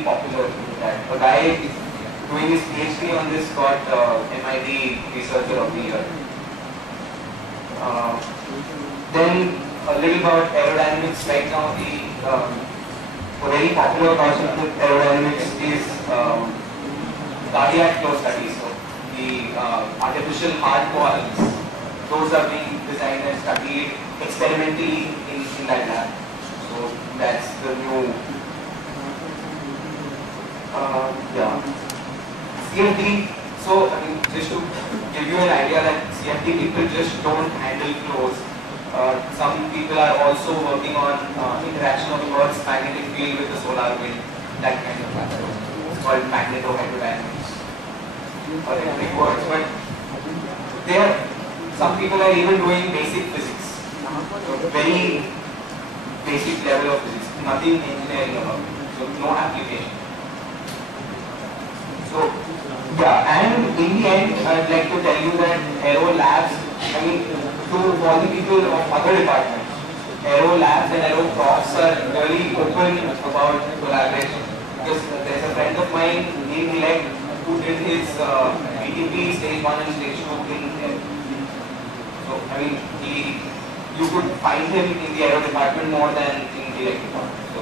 very popular in that. A guy doing his PhD on this got MIT Researcher of the Year. Then a little about aerodynamics. Right now, a very popular concept with aerodynamics is cardiac flow studies. So the artificial heart valves, those are being designed and studied experimentally in that lab. So that's the new CFD. So I mean, just to give you an idea that CFD people just don't handle flows. Some people are also working on interaction of Earth's magnetic field with the solar wind, that kind of matter. It's called magnetohydrodynamics or electric words. But some people are even doing basic physics, so very basic level of physics, nothing engineering about it, so no application. So yeah, and in the end, I'd like to tell you that Aero Labs, I mean, to all the people of other departments, Aero Labs and Aero Profs are really open about collaboration. Because there's a friend of mine named Dilek who did his BTP stage 1 and stage 2 in Aero. So, I mean, you could find him in the Aero department more than in the Dilek department. So,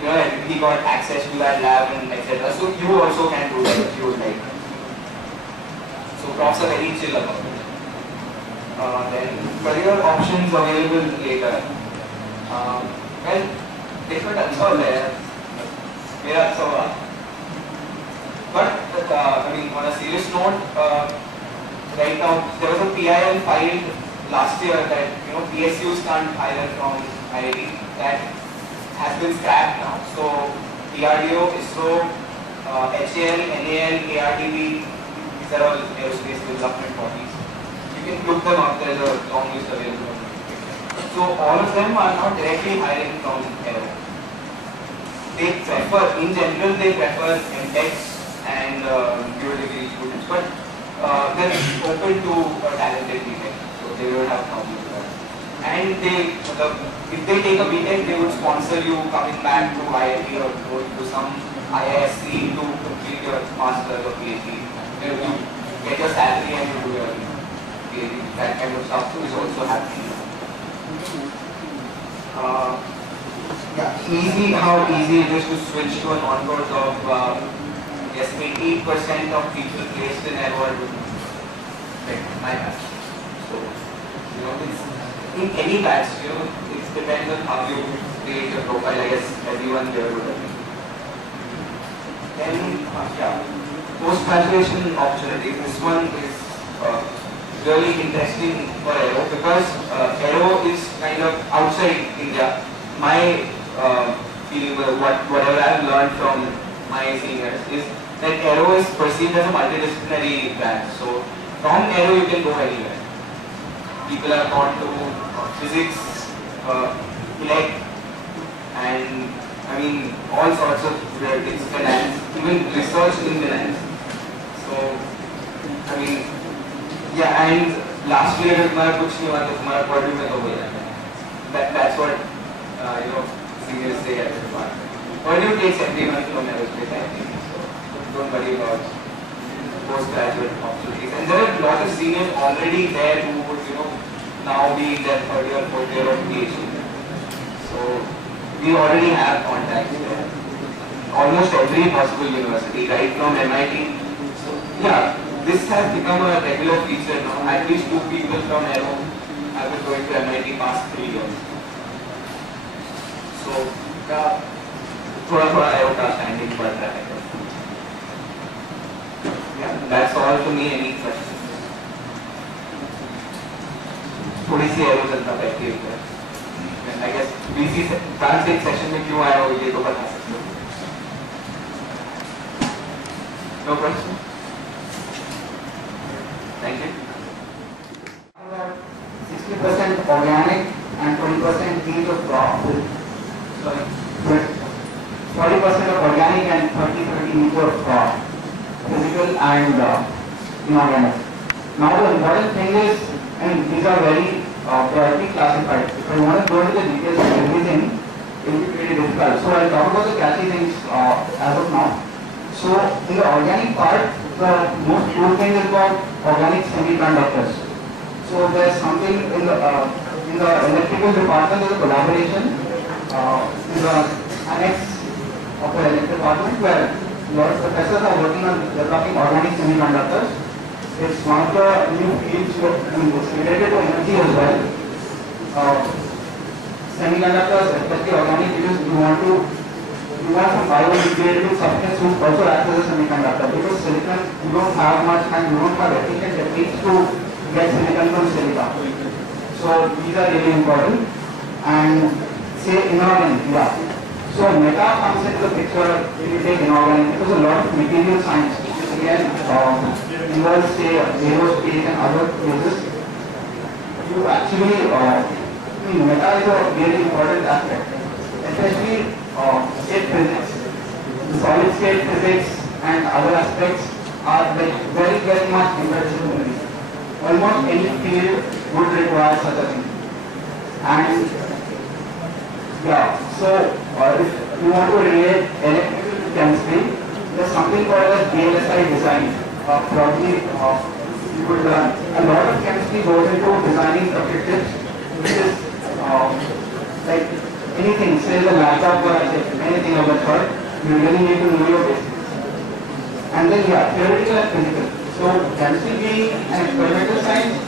you know, he got access to that lab and etc. So, you also can do that if you would like. So, profs are very chill about it. Then career options available later. Well, different answer there. But I mean, on a serious note, right now there was a PIL filed last year that PSUs can't hire from IIT. That has been scrapped now. So DRDO, ISRO, HAL, NAL, ARDB, these are all aerospace development bodies. You can look them up, there's a long list available. So all of them are not directly hiring from Aero. They prefer, in general, they prefer MTechs and dual degree students, but they're open to talented BTech, so they will have problems with that. And if they take a BTech, they would sponsor you coming back to IIT or going to some IISc to complete your master's or PhD. You get your salary and you do your that kind of stuff is also happening. How easy it is to switch to an on-course of, yes, 80% of people placed in Aero would like my batch. So, it's in any batch, it depends on how you create your profile. I guess everyone here would have. Then, post-graduation opportunities. This one is really interesting for Aero because Aero is kind of outside India. My feeling, whatever I've learned from my seniors is that Aero is perceived as a multidisciplinary branch. So from Aero you can go anywhere. People are taught to physics, elect, and I mean all sorts of things, finance, even research in finance. So I mean. Yeah, and last year तुम्हारा कुछ नहीं हुआ तो तुम्हारा पढ़ने में तो हो जाता है. That's what seniors say at the department. Purdue takes everyone from aerospace, I think. So don't worry about postgraduate opportunities. And there are a lot of seniors already there who would now be in their third year, fourth year of PhD. So we already have contacts there. Almost every possible university, right from MIT. So yeah. This has become a regular feature now. At least 2 people from Aero have been going to MIT past 3 years. So, थोड़ा Aero का standing बढ़ रहा है. Yeah, that's all to me. Any questions? थोड़ी सी Aero चलता बैठी है. I guess BC translate session में क्यों आया हो ये तो बता सकते हो. No question? Thank you. 60% organic and 20% heat of crop. Sorry. 40% of organic and 30% heat of crop. Physical and inorganic. Now the important thing is, these are very broadly classified. If I want to go into the details of everything, it will be pretty difficult. So I'll talk about the catchy things as of now. So in the organic part, the most cool thing is about organic semiconductors. So there's something in the electrical department, there's a collaboration in the annex of the electrical department where a lot of professors are working on developing organic semiconductors. It's one of the new fields it's related to energy as well. Semiconductors, especially organic, because you want some biodegradable substance which also acts as a semiconductor. Because silicon, you don't have much and you don't have efficient techniques to get silicon from silica. So these are really important. And say inorganic, yeah. So meta comes into the picture when you take inorganic because a lot of material science again involves say aerospace and other places. You actually meta is a very important aspect, especially state physics. The solid state physics and other aspects are like very much interdisciplinary. Almost any field would require such a thing. And yeah, so if you want to relate electrical to chemistry, there's something called as VLSI design. Probably you could learn. A lot of chemistry goes into designing objectives, which is like anything, say the laptop or anything of that sort, you really need to know your basics. And then yeah, theoretical and physical. So chemistry being an experimental science,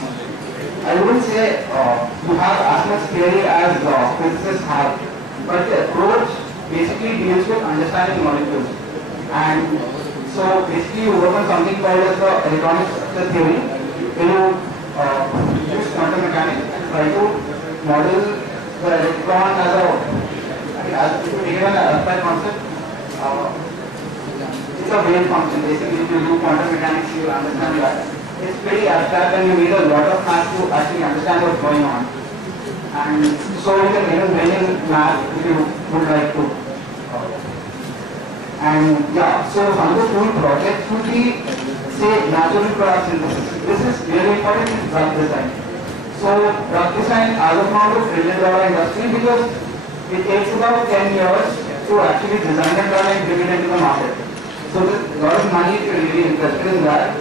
I wouldn't say you have as much theory as physicists have, but the approach basically deals with understanding molecules. And so basically you work on something called as the electronic structure theory, where you use quantum mechanics and try to model the electron as a, as if you take an abstract concept, it's a wave function. Basically if you do quantum mechanics you will understand that. It's pretty abstract and you need a lot of math to actually understand what's going on. And so you can even bring in math if you would like to. And yeah, so some of the cool projects would be, say, natural product synthesis. This is really important in drug design. So drug design as of now is a $1 trillion industry because it takes about 10 years to actually design a drug and bring it into the market. So there's a lot of money if you're really interested in that.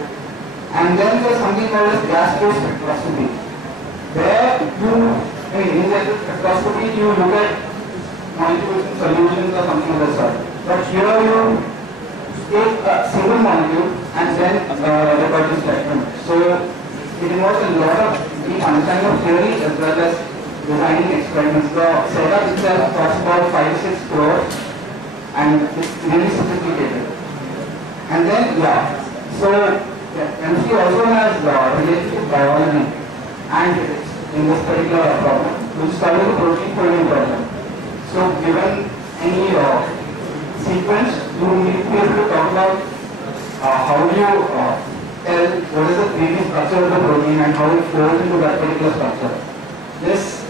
And then there's something called as gas-phase spectroscopy. There in the spectroscopy you look at molecules in solutions or something of that sort. But here you take a single molecule and then record the spectrum. So it involves a lot of deep understanding of theory as well as designing experiments. The setup itself costs about 5-6 crores and it's really sophisticated. And then so chemistry also has related to biology and physics in this particular problem, which studies the protein folding problem. So given any sequence, you need to be able to talk about how do you tell what is the 3D structure of the protein and how it flows into that particular structure. This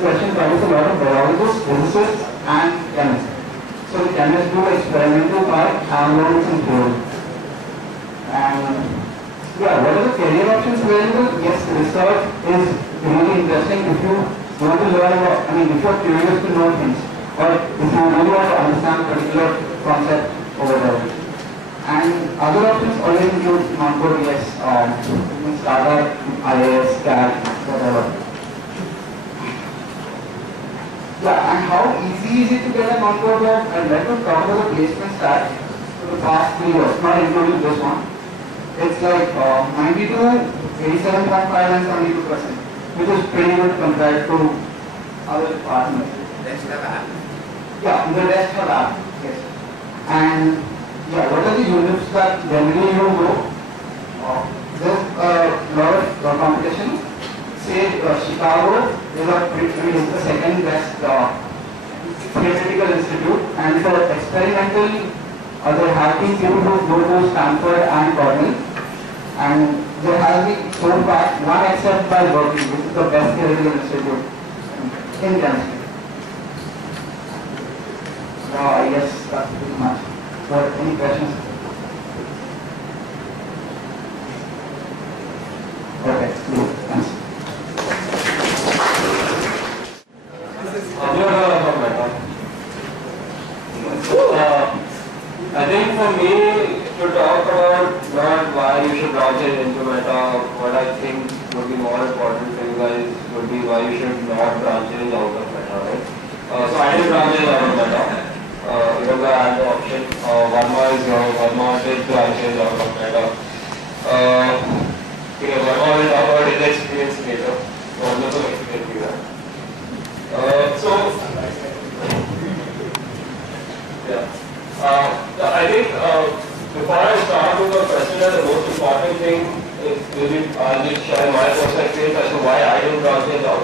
question covers a lot of biologists, physicists and chemists. So the chemists do experimental part, analysis and theory. And yeah, what are the career options available? Yes, research is really interesting if you want to learn about, if you're curious to know things, or if you really want to understand a particular concept over there. And other options always include non-code, yes, startup, IAS, CAD, whatever. Yeah, and how easy is it to get a non-code job? I'd like to talk about the placement stats for the past 3 years, not including this one. It's like 92, 87.5 and 72%, which is pretty good compared to other departments. Rest of app. Yeah, the rest of that, yes. And yeah, what are the units that generally you do? There's a lot of competition. Say Chicago is the second best theoretical institute, and for experimental there have been people who go to Stanford and Cornell, and there has been so far one except by Berkeley, which is the best theoretical institute in chemistry. Yes, that's pretty much. So, any questions? Okay, cool. Thanks. I think for me, to talk about not why you should branch into Meta, what I think would be more important for you guys would be why you should not branch out of Meta, right? So I did branch out of Meta. Even though I had the option, one more is wrong, one more did branch out of Meta. One more will talk about his experience later. Wonderful experience we had. I think before I start with the question, the most important thing is I'll just share my personal experience as to why I didn't branch it out.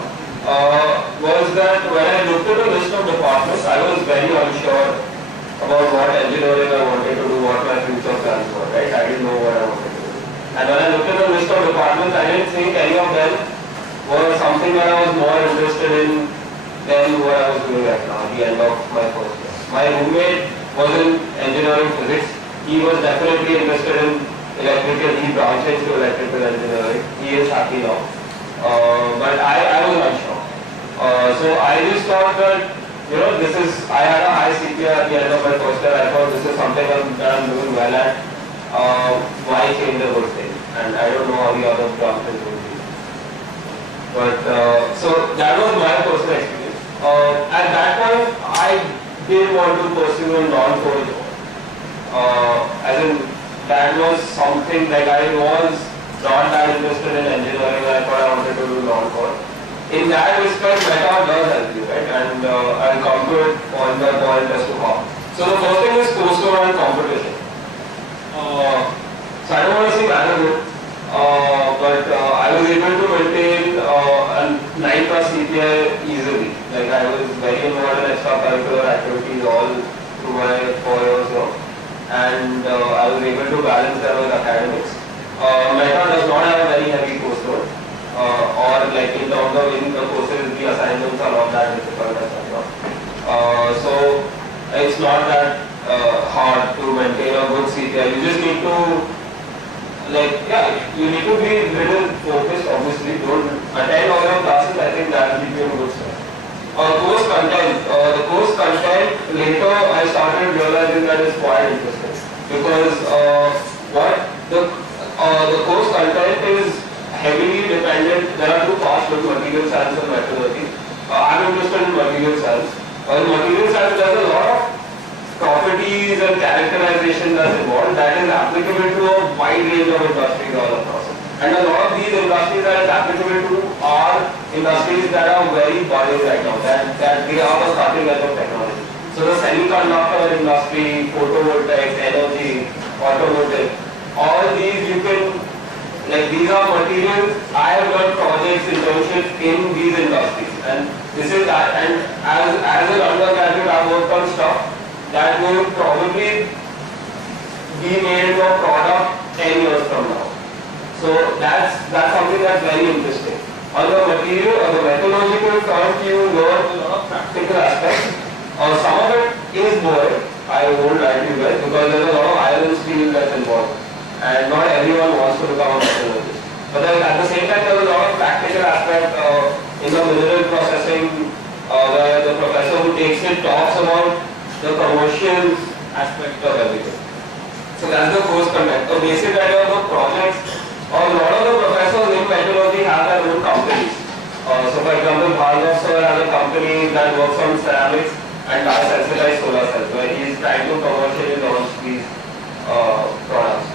Was that when I looked at the list of departments, I was very unsure about what engineering I wanted to do, what my future plans were, right? I didn't know what I wanted to do. And when I looked at the list of departments, I didn't think any of them were something that I was more interested in than what I was doing right now at the end of my first year. My roommate was in engineering physics. He was definitely interested in electrical. He branched into electrical engineering. He is happy now. But I was not sure. So I just thought that, this is, I had a high CPA at the end of my first year. I thought this is something that I'm doing well at. Why change the whole thing? And I don't know how the other branches will be. But, so that was my personal experience. At that point, I did want to pursue a non-core job. As in, that was something like I was not that interested in engineering. I thought I wanted to do non-core. In that respect, Meta does help you, right? And I'll come to it point by point as to how. So the first thing is coursework and competition. So I don't want to say management, but I was able to maintain a 9+ CPA easily. Like I was very involved in extracurricular activities all through my 4 years now, and I was able to balance them with academics. Meta does not have a very heavy coursework, or like in terms of in the courses, the assignments are not that difficult, etc. So it's not that hard to maintain a good CPA. You just need to, you need to be a little focused. Obviously, don't attend all your classes. I think that will give you a good start. Course content. The course content, later I started realizing that it's quite interesting because the course content is heavily dependent. There are two parts with material science and metallurgy. I'm interested in material science. In material science, there's a lot of properties and characterization that's involved that is applicable to a wide range of industries all across. And a lot of these industries that is applicable to are industries that are very budding right now, that they are the cutting edge of technology. So the semiconductor industry, photovoltaics, energy, automotive, all these you can, these are materials. I have done projects, internships in these industries, and this is that. And as an undergraduate, I've worked on stuff that will probably be made into a product 10 years from now. So that's something that's very interesting. On the material, on the metallurgical front, you learn a lot of practical aspects. Some of it is boring, I won't lie to you guys, because there's a lot of iron and steel that's involved. And not everyone wants to become a metallurgist. But then at the same time, there's a lot of practical aspect in the mineral processing, where the professor who takes it talks about the commercial aspect of everything. So that's the course content. The basic idea of the projects. A lot of the professors in metallurgy have their own companies. So for example, Bhargav sir has a company that works on ceramics and dye-sensitized solar cells, where he is trying to commercially launch these products.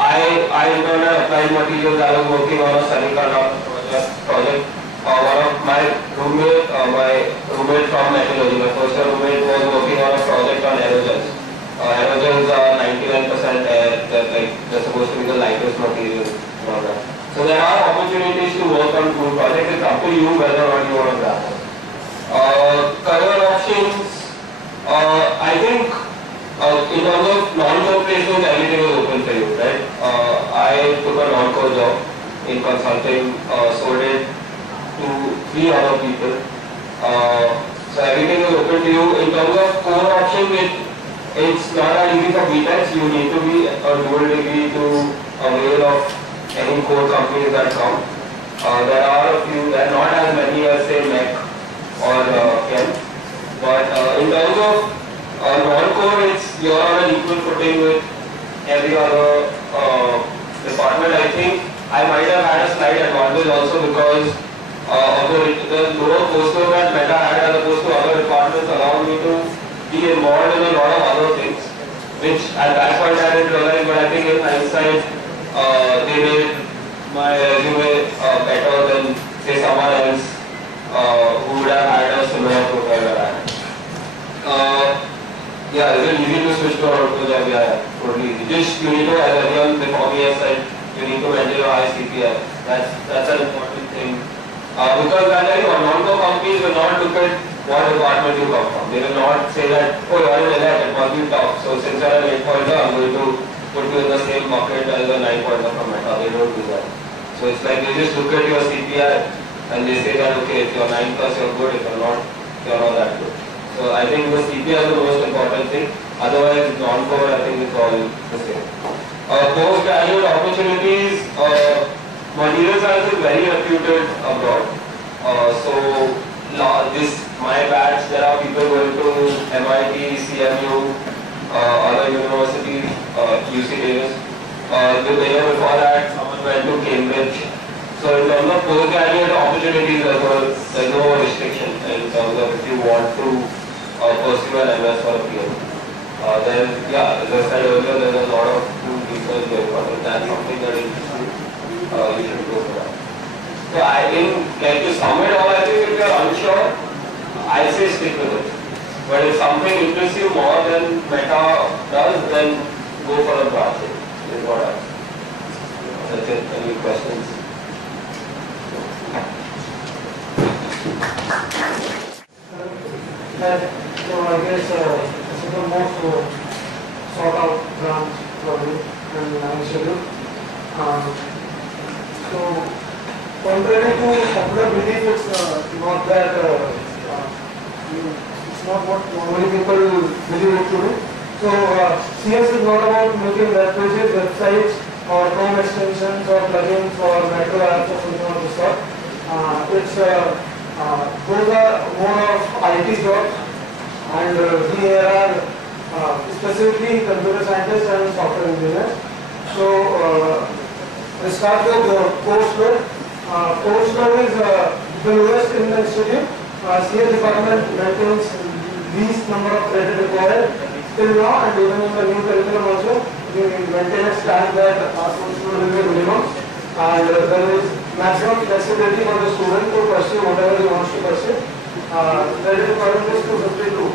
I interned at Applied Materials. I was working on a semiconductor project. One of my roommate from metallurgy, my first year roommate, was working on a project on aerogels. Aerogels are 99% air, they're supposed to be the lightest material and all that. So there are opportunities to work on cool projects. It's up to you whether or not you want to grab them. Career options, I think in terms of non-core placements, everything is open for you, right? I took a non-core job in consulting, so did 2-3 other people. So everything is open to you. In terms of core option, it's not that easy for BTechs. You need to be a dual degree to avail of any core companies that come. There are a few, there are not as many as say MEC or Chem. But in terms of Non-core, you're on an equal footing with every other department. I think I might have had a slight advantage also because of the lower course load that Meta had as opposed to other departments allowed me to be involved in a lot of other things, which at that point I didn't realize, but I think in hindsight they made my resume better than say someone else who would have had a similar profile that I had. Yeah, is it easy to switch to a auto job? Yeah, totally easy. Just you need to, as everyone before me has said, you need to maintain your high CPI. That's an important thing. Because I tell you, non-core companies will not look at what department you come from. They will not say that, oh, you're in elect, it must be top. So since you're an 8-pointer, I'm going to put you in the same bucket as a 9-pointer from Meta. They don't do that. So it's like they just look at your CPI and they say that, okay, if you're 9+, you're good. If you're not that good. So I think the CPI is the most important thing. Otherwise, non-core, I think it's all the same. Postgraduate opportunities, material science is very reputed abroad. My batch, there are people going to MIT, CMU, other universities, UC Davis. The year before that, someone went to Cambridge. So in terms of postgraduate opportunities, there's no restriction in terms of if you want to pursue an MS for a PhD. Then, yeah, as I said earlier, there's a lot of good research going on. If that's something that interests you, you should go for that. So to sum it all, I think if you're unsure, I'd say stick with it. But if something interests you more than Meta does, then go for a branching. Is what I say. That's it. Any questions? So I guess this is the most sort out branch for you and I schedule. So contrary to popular belief, it's not that it's not what normally people believe it to be. So CS is not about making web pages, websites, or Chrome extensions, or plugins, or macro apps, or something of the sort. Those are more of IT jobs, and we are specifically computer scientists and software engineers. So we start with coursework. Coursework is the lowest in the institute. CS department maintains least number of credit required till now, and even in the new curriculum also, we maintain a stand that will be minimum, and there is maximum flexibility for the student to pursue whatever he wants to pursue. Credit requirement is 252.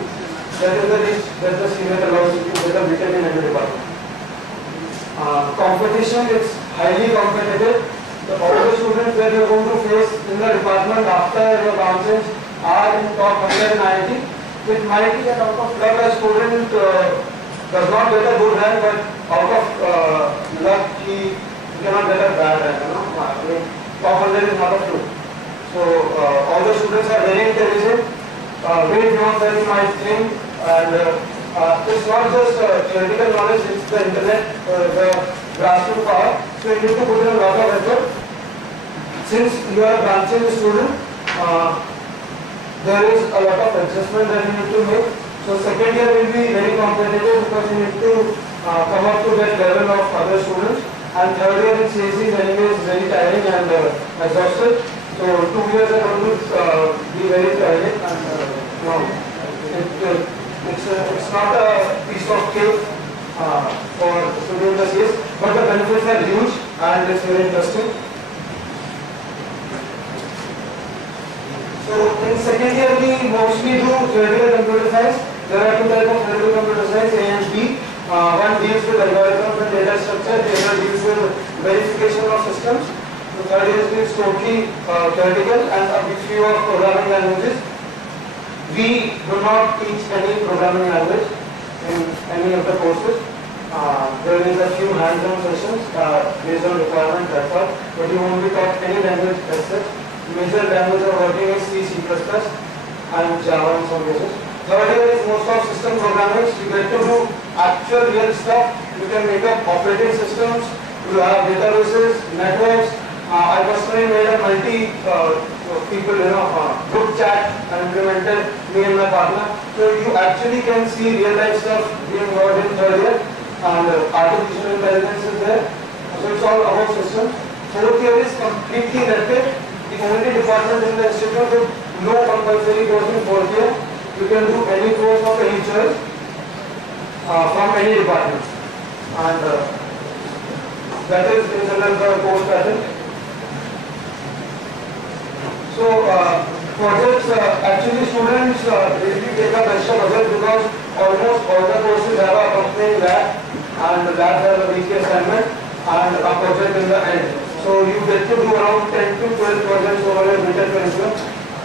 That is the reach that the senior allows you to get a BTech in every department. Competition is highly competitive. All the students that you are going to face in the department after your branches are in top 100 in IIT. It might be that out of luck a student does not get a good rank, but out of luck he cannot get a bad rank. Top 100 is not a fluke. So all the students are very intelligent, way beyond that you might think, and it's not just theoretical knowledge, it's the internet, the grassroots power. So you need to put in a lot of effort. Since you are branching the student, there is a lot of adjustment that you need to make. So second year will be very competitive because you need to come up to that level of other students. And third year in CSE is anyways very tiring and exhausted. So 2 years are going to be very tiring, and it's not a piece of cake for students the CS, but the benefits are huge and it's very interesting. So in second year we mostly do theoretical computer science. There are two types of theoretical computer science, A and B. One deals with algorithms and data structure, the other deals with verification of systems. The third year is totally theoretical and a few of programming languages. We do not teach any programming language in any of the courses. There is a few hands-on sessions based on requirement, that's all. But you won't be taught any language as such. Major language of working is C, C++, and Java in some cases. Third year is most of system programming. You get to do actual real stuff. You can make up operating systems. You have databases, networks. I personally made a multi-people, group chat and implemented me and my partner. So you actually can see real life stuff being worked in third year, and artificial intelligence is there. So it's all about system. Fourth year is completely elective. The only department in the institute with no compulsory course in fourth year. You can do any course of any choice from any department, and that is in general the course pattern. So projects, actually students usually take up extra project because almost all the courses have a accompanying lab, and the lab has a weekly assignment and a project in the end. So you get to do around 10 to 12 projects over your BTech curriculum,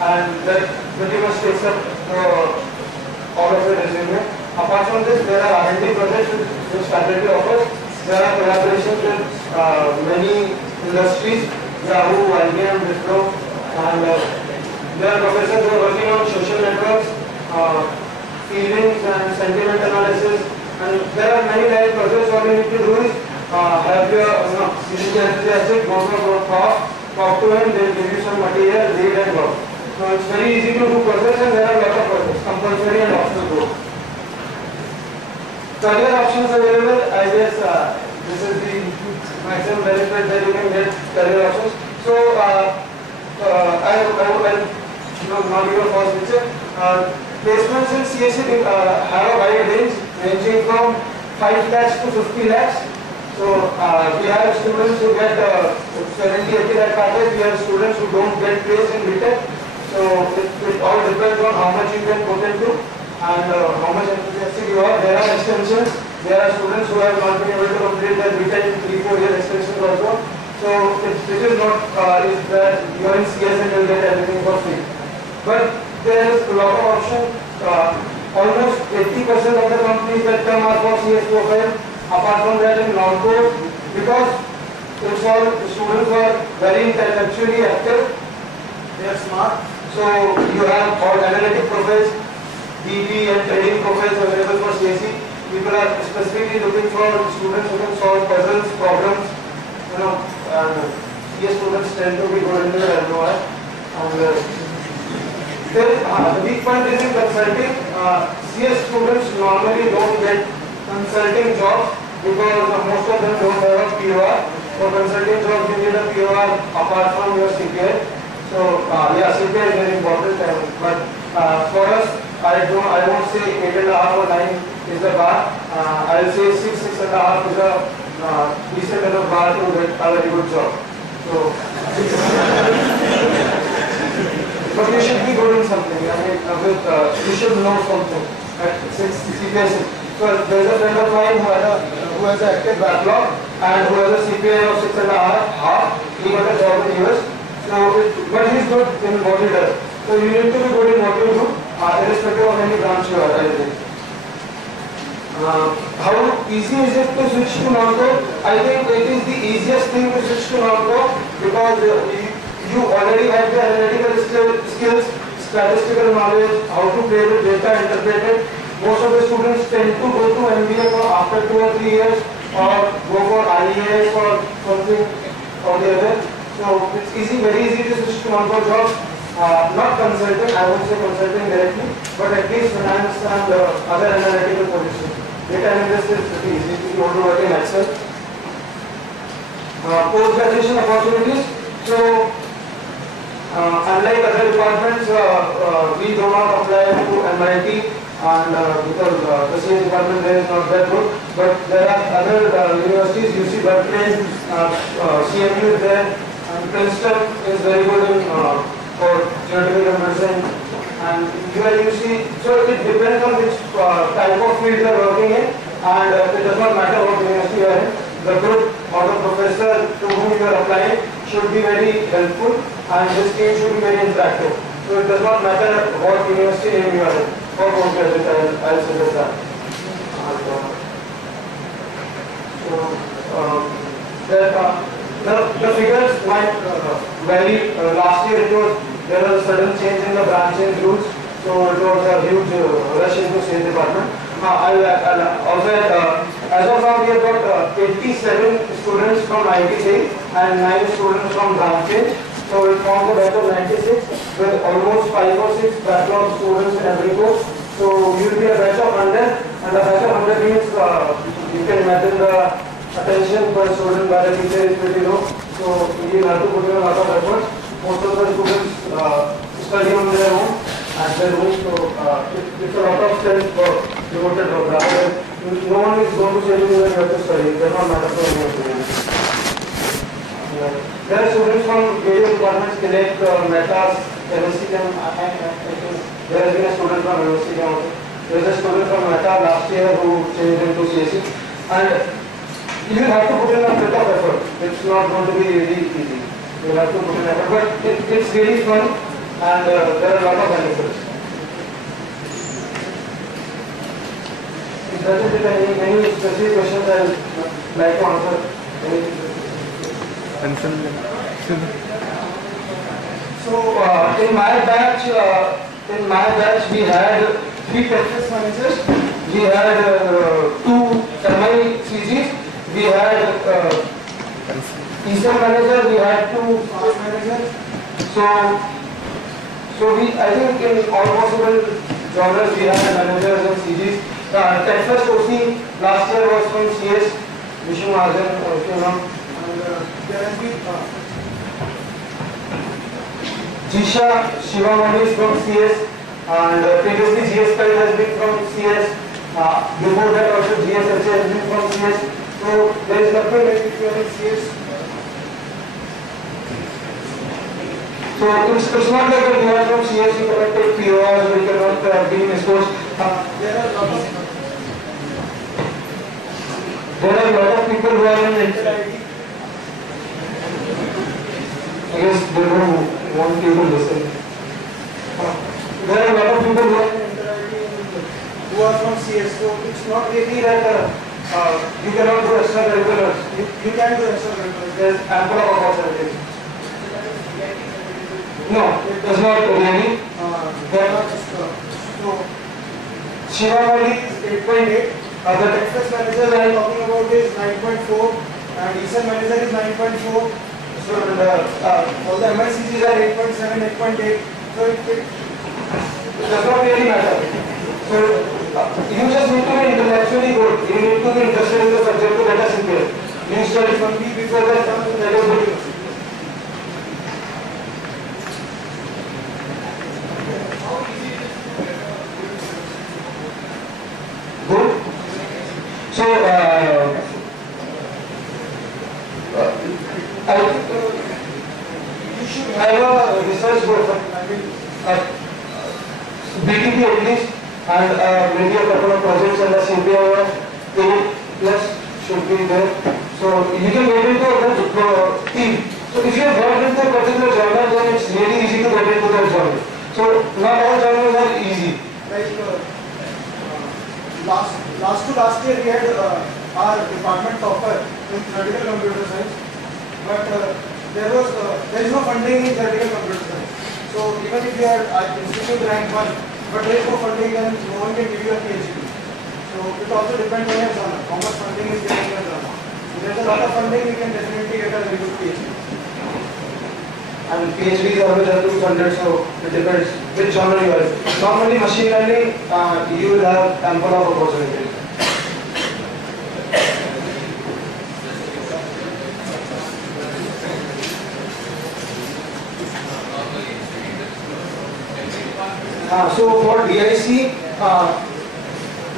and that pretty much takes up all of your resume. Apart from this, there are R&D projects which faculty offers. There are collaborations with many industries, Yahoo, IBM, Wipro, and there are professors who are working on social networks, feelings and sentiment analysis, and there are many live projects. All you need to do is have your enthusiastic, go to a talk to him, they will give you some material, read and work. So it's very easy to do projects, and there are a lot of projects, compulsory and optional both. Career options available, I guess this is the maximum benefit that you can get career options. So I will not give a false picture. Placements in CSE have a wide range ranging from 5 lakhs to 50 lakhs. So we have students who get 70-80 lakh package. We have students who don't get placed in BTech. So it all depends on how much you can put into and how much enthusiastic you are. There are extensions. There are students who have not been able to complete their BTech in 3-4 year extensions also. So it is not is that you are in CS and you will get everything for free. But there is a lot of option. Almost 80% of the companies that come are for CS profile. Apart from that, in non-core, because it's all students who are very intellectually active, they are smart. So you have all analytic profiles, DB and trading profiles available for CSE. People are specifically looking for students who can solve puzzles, problems, and CS students tend to be good in the LOI. And the weak point is in consulting. CS students normally don't get consulting jobs because most of them don't have a POR. For consulting jobs, you need a POR apart from your CPA. So yeah, CPA is very important. But for us, I won't say 8.5 or 9 is the bar. I'll say 6.5 is a decent enough bar to get a very good job. So, but you should be good in something. I mean, you should know something. Since CPA, so there's a friend of mine who has an active backlog and who has a CPA of 6.5. He got a job in US. So, but he's good in what he does. So you need to be good in what you do, irrespective of any branch you are. I think. How easy is it to switch to non-core? I think it is the easiest thing to switch to non-core because you already have the analytical skills, statistical knowledge, how to play with data, interpret it. Most of the students tend to go to MBA for after 2 or 3 years or go for IAS or something or the other. So it's very easy to switch to non-core jobs. Not consulting, I won't say consulting directly, but at least finance and other analytical positions. Data analyst is pretty easy if you want to work in Excel. Post-graduation opportunities. So, unlike other departments, we do not apply to MIT and because the CS department there is not that good. But there are other universities, UC Berkeley, CMU is there, and Princeton is very good in for theoretical medicine, and UC. So it depends on which type of field you are working in, and it does not matter what university you are in. The group or the professor to whom you are applying should be very helpful, and this team should be very interactive. So it does not matter what university name you are in. For postgraduate, I'll suggest that. The figures might vary. Last year there was a sudden change in the branching rules, so it was a huge rush into sales department. Also as of now we have got 87 students from IT sales and 9 students from branching. So it forms a batch of 96 with almost 5 or 6 backlog students in every course. So So you will be a batch of 100, and a batch of 100 means you can imagine the attention per student by the teacher is pretty low. So you have to put in a lot of effort. Most of the students study on their own at their room, so it's a lot of self-devoted work. Rather, no one is going to tell you that you have to study. It does not matter for anyone. There are students from various departments, Connect, Metas, MSc Chem. I think there has been a student from MSc Chem also. There is a student from Meta last year who changed into CSE. And you have to put in a bit of effort. It's not going to be really easy. You have to put in effort, but it's really fun, and there are a lot of benefits. If there is any specific questions I would like to answer. So in my batch we had 3 practice managers. We had 2 MI CGs. We had ESL manager. We had 2 SaaS managers. So I think in all possible genres we had managers and CGs. Tech First OC last year was from CS, Vishnu Mahajan, if you know. And there has been Jisha Shivamani is from CS, and previously GS Kyle has been from CS. Before that also GSH has been from CS. So there is nothing like if you are in CS. So it's not like if you are from CS, you cannot take PORs or you cannot be in sports. There are a lot of people who are in inter-IT. I guess they don't want you to listen. There are a lot of people who are in inter-IT who are from CS. So it's not really that you cannot do extracurriculars. You can do extracurriculars. There is ample of opportunities. No, it does not really. They are not just so Shivamani is 8.8. The Tech First manager I am talking about is 9.4, and ESL manager is 9.4. So all the MICGs are 8.7, 8.8. So it does not really matter. So you just need to be intellectually good. You need to be interested in the subject to get a CPA. You study from B before that comes, that is good. Good. So, you should have a research group, I mean, BTP at least, and maybe a couple of projects and a CPI of 8 plus should be there. So, you can get into a team. So, if you have worked into a particular journal, then it's really easy to get into that journal. So, not all journals are easy. Like, last year we had our department topper in theoretical computer science, but there is no funding in theoretical computer science. So even if you are institute rank 1, but there is no funding, then no one can give you a PhD. So it also depends on your journal, how much funding is given in your journal. If there is a lot of funding, you can definitely get a very good PhD. And PhD is always up to funded, so it depends which genre you are in. Normally machine learning, you will have ample of opportunities. So for DIC,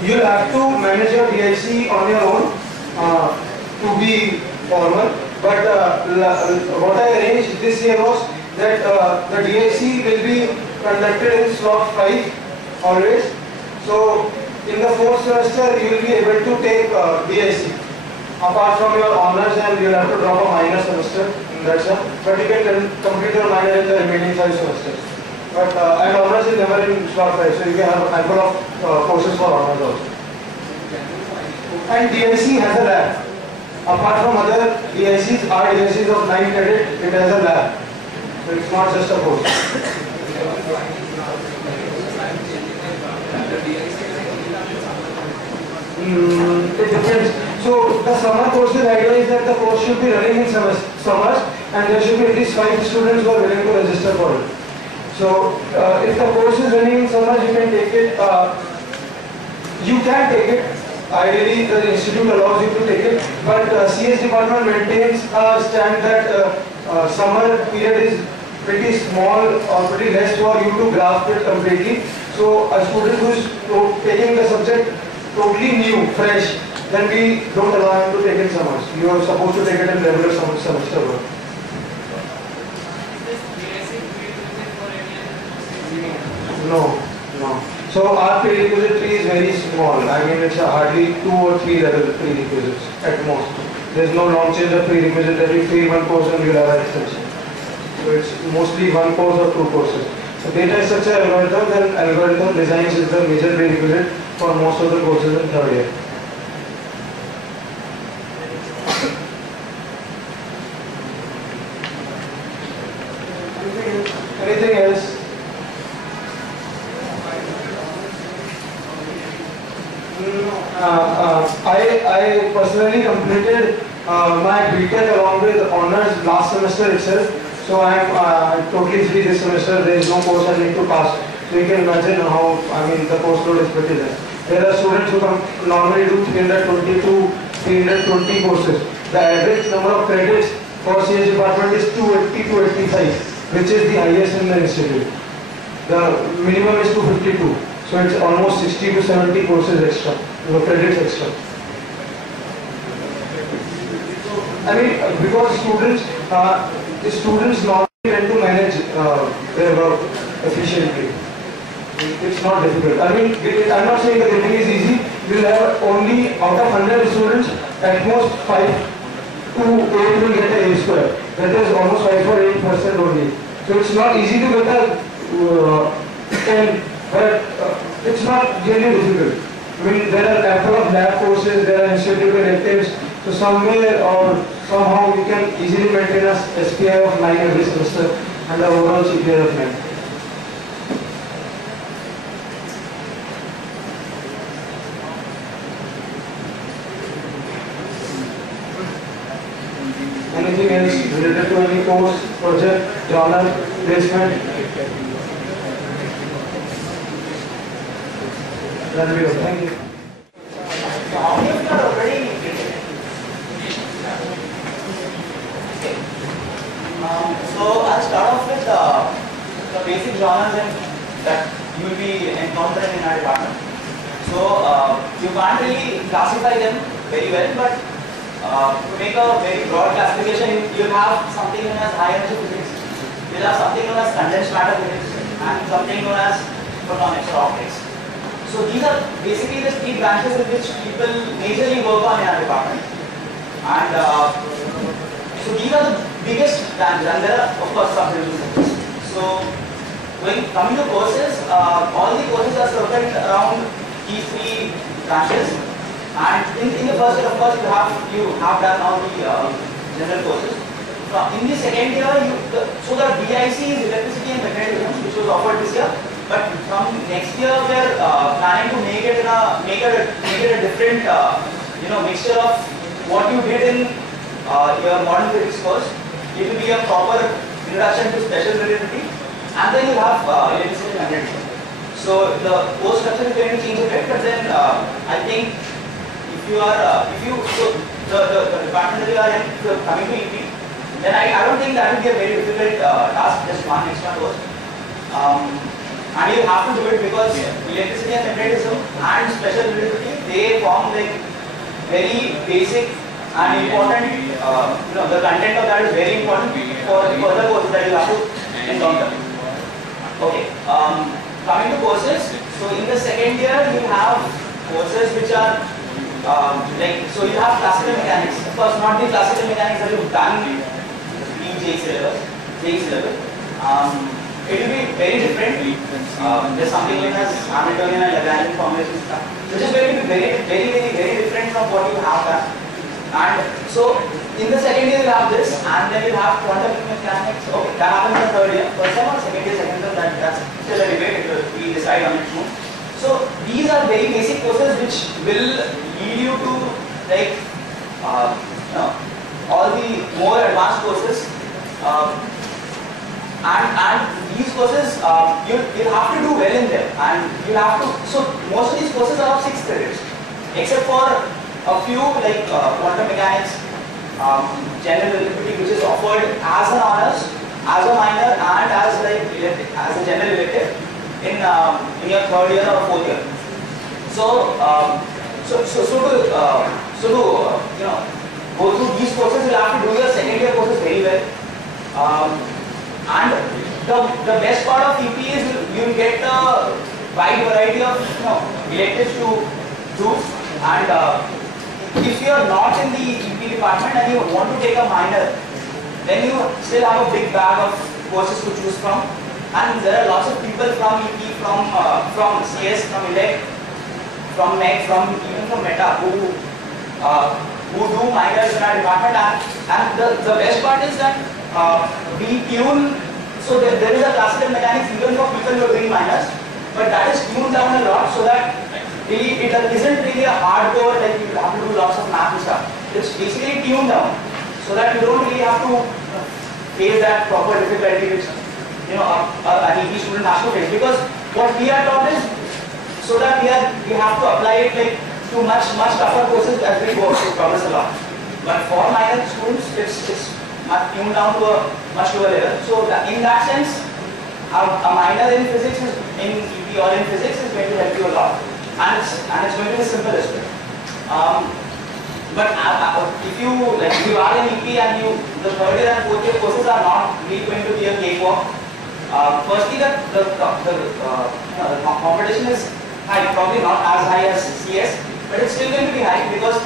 you will have to manage your DIC on your own to be formal. But what I arranged this year was that the DIC will be conducted in slot 5 always. So in the 4th semester you will be able to take DIC apart from your honors, and you will have to drop a minor semester in that sem. But you can complete your minor in the remaining 5 semesters. But and honors is never in slot 5, so you can have ample of courses for honors also. And DIC has a lab. Apart from other DICs, our DICs of 9 credit, it has a lab. So it's not just a course. It depends. So the summer courses idea is that the course should be running in summers, and there should be at least 5 students who are willing to register for it. So if the course is running in summers, you can take it You can take it. Ideally, the institute allows you to take it, but CS department maintains a stand that summer period is pretty small or pretty less for you to grasp it completely. So a student who is taking the subject totally new, fresh, then we don't allow him to take it summers. You are supposed to take it in regular semester work. No, no. So our prerequisite fee is very small. I mean, it's hardly 2 or 3 level prerequisites at most. There's no long change of prerequisite. Every fail one course and you'll have an extension. So it's mostly one course or 2 courses. So data structure algorithm, then algorithm designs is the major prerequisite for most of the courses in third year. Anything else? I personally completed my BTech along with honors last semester itself. So I am totally free this semester. There is no course I need to pass. So you can imagine how, I mean, the course load is pretty less. There are students who normally do 320 to 320 courses. The average number of credits for CS department is 280 to 85, which is the highest in the institute. The minimum is 252. So it's almost 60 to 70 courses extra, credits extra. I mean, because students normally tend to manage their work efficiently. It's not difficult. I mean, I'm not saying the grading is easy. You'll have only out of 100 students, at most 5 to 8 will get a square. That is almost 5 or 8% only. So it's not easy to get a 10, but it's not really difficult. I mean, there are ample of lab courses, there are institute electives, so somewhere or somehow you can easily maintain a SPI of 9 every semester and the overall CPI of 9. Anything else related to any course, project, journal, placement? That'll be all. Thank you. So how many of you are already integrated? Okay. So I'll start off with the basic genres that you will be encountering in our department. So you can't really classify them very well, but to make a very broad classification, you'll have something known as high energy physics, you'll have something known as condensed matter physics, and something known as photonics or optics. So these are basically the 3 branches in which people majorly work on in our department. And so these are the biggest branches, and there are of course subdivisions. So coming to courses, all the courses are circled around these 3 branches. And in the first year, of course, you have done all the general courses. In the second year, so the BIC is electricity and magnetism, which was offered this year. But from next year, we are planning to make it a different, mixture of what you did in your modern physics course. It will be a proper introduction to special relativity, and then you have electricity and magnetism. So the course structure is going to change a bit, but then I think so the department that you are in, if you are coming to EP, then I don't think that will be a very difficult task, just one extra course. And you have to do it because electricity and magnetism and special relativity, they form like very basic and important, the content of that is very important for further courses that you have to encounter. Okay, coming to courses, so in the second year you have courses which are so you have classical mechanics, of course not the classical mechanics that you've done in JX level. It will be very different. There's something like as Hamiltonian and Lagrangian formulations, which is going to be very different from what you have done. And so in the second year you have this, and then you have quantum mechanics. Okay, that happens in the third year. First time or second year, that's still a debate. We decide on it soon. So these are very basic courses which will lead you to all the more advanced courses. and these courses you'll have to do well in them, and you'll have to. So most of these courses are of 6 credits, except for a few like quantum mechanics, general relativity, which is offered as an honors, as a minor, and as like as a general elective in your 3rd year or 4th year. So to you know, go through these courses, you'll have to do your 2nd year courses very well. And the best part of EP is you'll get a wide variety of electives to choose. And if you are not in the EP department and you want to take a minor, then you still have a big bag of courses to choose from. And there are lots of people from EP, from CS, from Elect, from MEC, even from Meta who do minors in our department. And the best part is that we tune, so there is a classical mechanics even for people who are doing minors, but that is tuned down a lot so that really it isn't really a hardcore, like you have to do lots of math and stuff. It's basically tuned down so that you don't really have to face that proper difficulty which an EP student has to face. Because what we are taught is so that we have to apply it like to much tougher courses as we go to progress along. But for minor students, it's tuned down to a much lower level. So in that sense, a minor in physics in EP or in physics is going to help you a lot, and it's going to be simple as well. But if you are in EP and the 3rd year and 4th year courses are not really going to be a cakewalk. Firstly, the competition is high, probably not as high as CS, but it's still going to be high because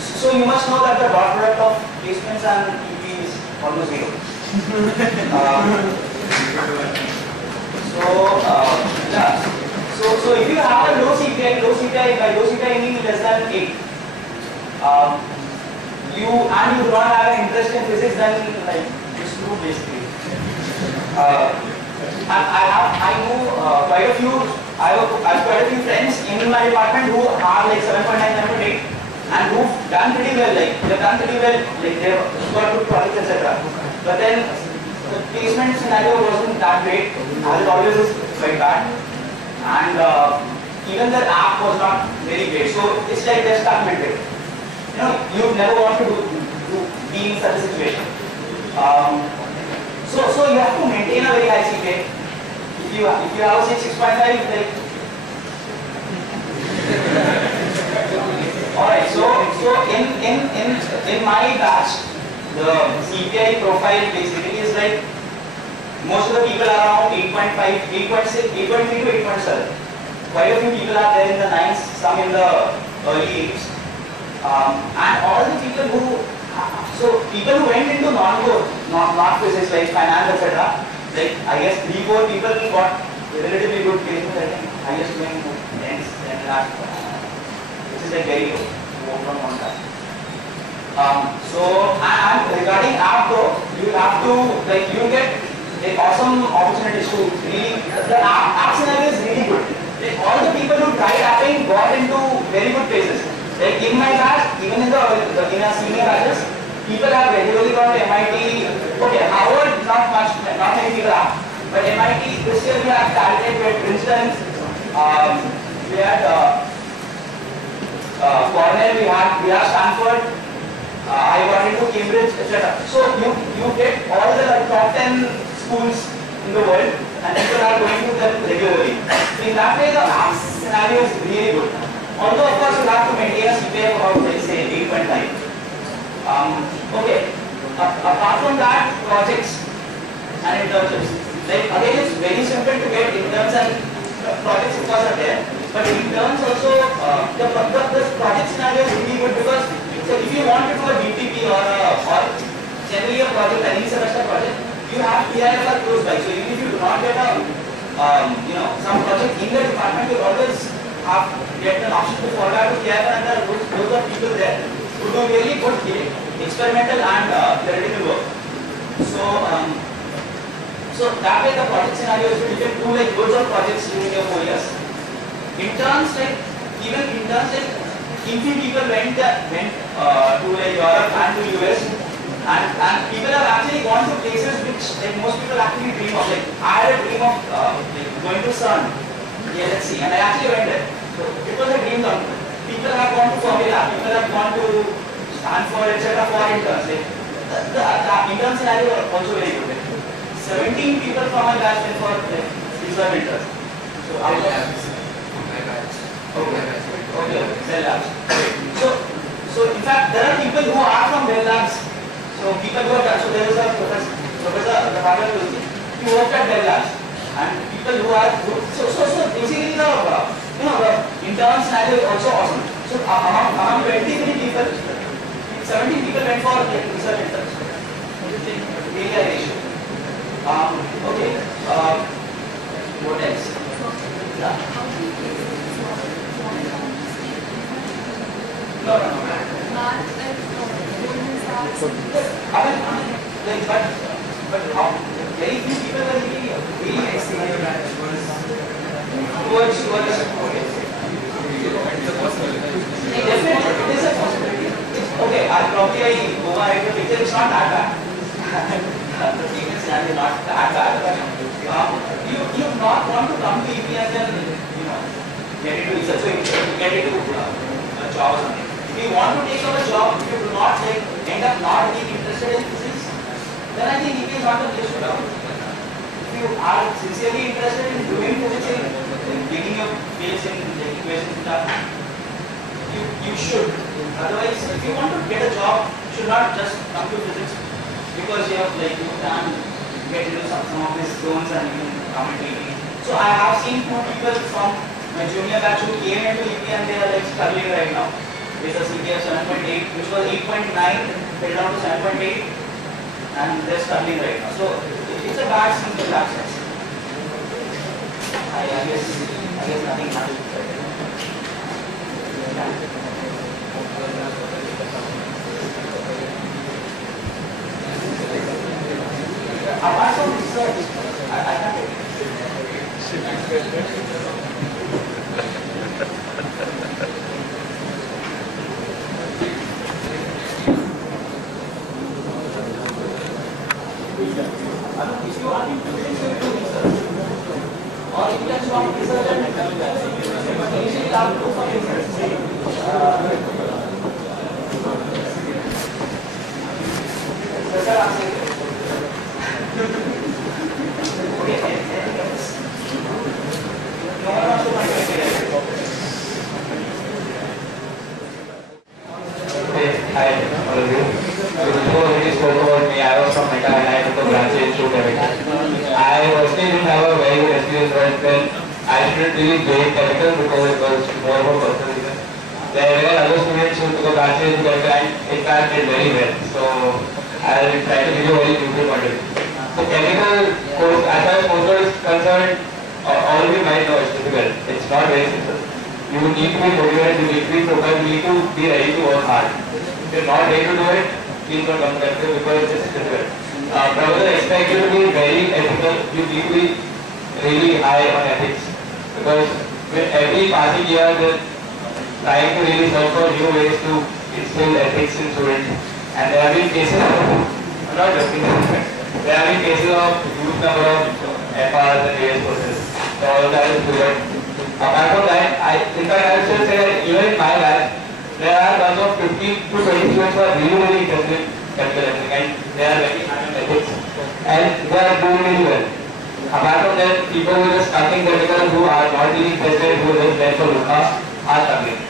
so you must know that the dot product of placements and EP is almost 0. So if you have a low CPI, by low CPI I mean less than 8, you do not have an interest in physics, then like you screw basically. I know quite a few. I have quite a few friends in my department who are like 7.9, 7.8, and who've done pretty well. Like they've got good projects, etc. But then the placement scenario wasn't that great, as it always is quite bad, and even the app was not very great. So it's like they're stuck midway. You never want to be in such a situation. So you have to maintain a very high CPA. If you have a 6.5, like alright. So in my batch, the CPI profile basically is like most of the people are around 8.5, 8.6, 8.3 to 8.7. Quite a few people are there in the 9s, some in the early 8s, and all the people who went into non-core, not physics like finance, etc. Like I guess 3-4 people got relatively good placement. I think highest going 10 lakh, which is like very low. From one time. So and regarding app though, you have to you get awesome opportunities to really. The app scenario is really good. All the people who tried apping got into very good places. Like in my batch, even in our senior batches, people have regularly gone to MIT. Okay, Harvard, not many people have. But MIT, this year we have Caltech, we had Princeton, we had Cornell, we have Stanford, I got into Cambridge, etc. So you get all the top 10 schools in the world and people are going to them regularly. So in that way, the app scenario is really good. Although of course you have to maintain a CPA of about let's say 8.9. Okay. Apart from that, projects and internships. Like again, it's very simple to get interns and projects of course are there. But interns also, the project scenario is really good because so if you want to do a DTP or generally a project, any semester project, you have PIFR close by. So even if you do not get a some project in the department, you always get an option to fall back to PIFR, and there are those are people there who do really good experimental and theoretical work. So that way the project scenario is you can do like loads of projects during your 4 years. Interns like few people went to like Europe and to US And people have actually gone to places which like most people actually dream of. Like I had a dream of like going to CERN, the LHC, and I actually went there. So it was a dream come true. People have gone to Formula, people have gone to Stanford, etc. for interns. Like the intern scenario are also very good. Like, 17 people from my batch went for like these were interns. So out of okay, Bell Labs. So in fact there are people who are from Bell Labs. So people who are so there is a professor Rafael Tulsi, he worked at Bell Labs, and people who are so basically the the intern scenario is also awesome. So among 23 people, 17 people went for research interns. Realization. Okay. What else? Yeah. No. I mean, like, but how very few people are really excited towards okay. Definitely, it is a possibility. Okay, I'll probably go ahead with it. It's not that bad. The thing is that it's not that bad. But you not want to come to EP and then get into research. So you get into a job or something. If you want to take up a job, if you do not end up not being interested in physics, then I think EP is not the place to go. If you are sincerely interested in doing physics, digging your face in the equations stuff, you should. Otherwise, if you want to get a job, you should not just come to physics because you have you can get into some of these zones and you can come into EP. So I have seen 2 people from my junior batch who came into EP and they are struggling right now. With a CPA of 7.8, which was 8.9, fell down to 7.8, and they're struggling right now. So it's a bad thing in that sense. I guess nothing happens. Apart from research, I can't. If you are interested in research, or if you can stop research and initially you have to do some research. Sir, okay, anything else? No one wants to contribute. Hey, hi, all of you. So before he spoke about me, I was from Meta and I took a branch in shoe chemical. I personally didn't have a very good experience, but then I shouldn't really blame chemical because it was more of a personal reason. There were other students who took a branch in chemical and in fact did very well. So I'll try to give you a very neutral point of view. So chemical course, as far as coursework is concerned, all of you might know it's difficult. It's not very simple. You need to be motivated, you need to be focused, you need to be ready to work hard. If you're not ready to do it, please don't come back because it's difficult. Professors expect you to be very ethical, you need to be really high on ethics. Because with every passing year, they're trying to really search for new ways to instill ethics in students. And there have been cases of, I'm not joking, there have been cases of huge number of FRs and various courses. So all of that is good. Apart from that, in fact, I would still say that even in my batch, there are bunch of 15 to 20 students who are really interested in chemical engineering and they are very high on ethics and they are doing really well. Apart from that, people who are just starting chemical who are not really interested, who are just there for Luca, are struggling.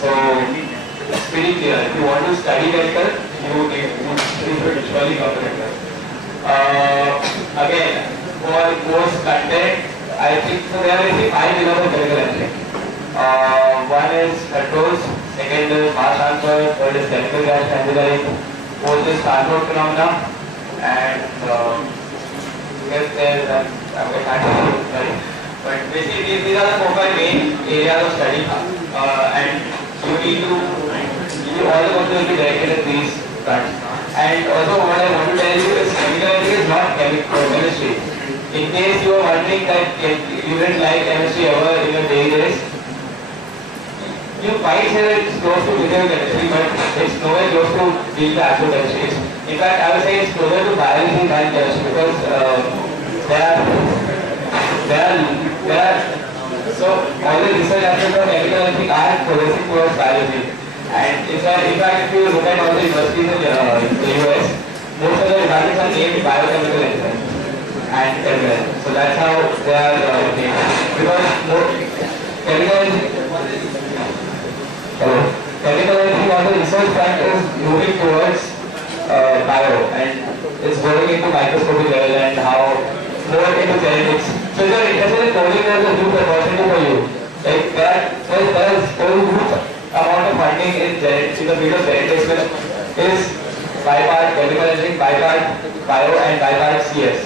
So it's pretty clear. If you want to study chemical, you should surely come to chemical. Again, for course content, I think so there are basically 5 pillars of chemical engineering. One is controls, second is mass transfer, third is chemical gas engineering, fourth is transport phenomena, and fifth is I can't tell you, sorry. But basically these are the 4-5 main areas of study, and all the courses will be directed at these fronts. And also what I want to tell you is chemical engineering is not chemistry. In case you are wondering that you didn't like chemistry ever in your daily days, you might say that it's close to physical chemistry, but it's nowhere close to being the actual chemistry. In fact, I would say it's closer to biology than chemistry because there are so all the research aspects of chemical engineering are progressing towards biology. And in fact, if you look at all the universities in the US, most of the departments are named biochemical engineering and chemical. So that's how they are named. Because chemical engineering on the research front is moving towards bio, and it's going into microscopic level and how more into genetics. So if you're interested in coding, there's a huge opportunity for you. Like there's a huge amount of funding in genetics, in the field of genetics, which is by-part chemical engineering, by-part bio, and by-part CS.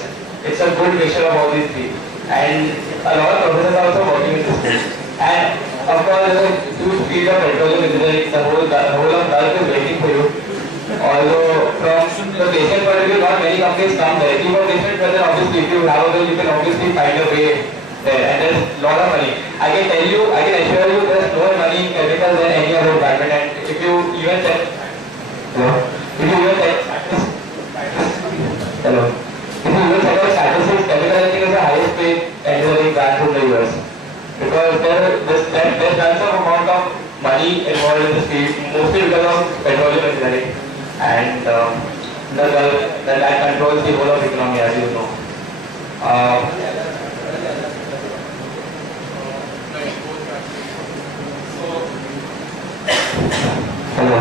It's a good mixture of all these three. And a lot of professors are also working in this field. And of course, there's a huge field of petroleum engineering. The whole of Gulf is waiting for you. Although from the patient point of view, not many companies come directly for patient, but then obviously if you have a will, you can obviously find a way there. And there's a lot of money. I can assure you there's more money in chemicals than any other department. And if you even check, out statistics, chemical engineering is the highest paid engineering branch in the US. Because there's done some amount of money involved in this field, mostly because of petroleum engineering. And that controls the whole of economy, as you know. Hello.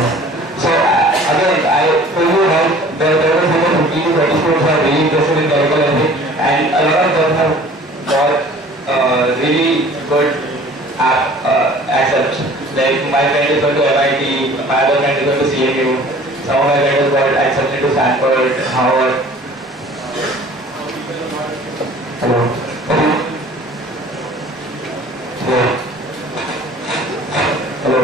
So again, I told you that there was over 15 to 20 students who are really interested in chemical engineering, and a lot of them have got really good accepts. Like my friend is going to MIT, my other friend is going to CMU, some of my friends got accepted to Stanford, Harvard. Hello. Hello.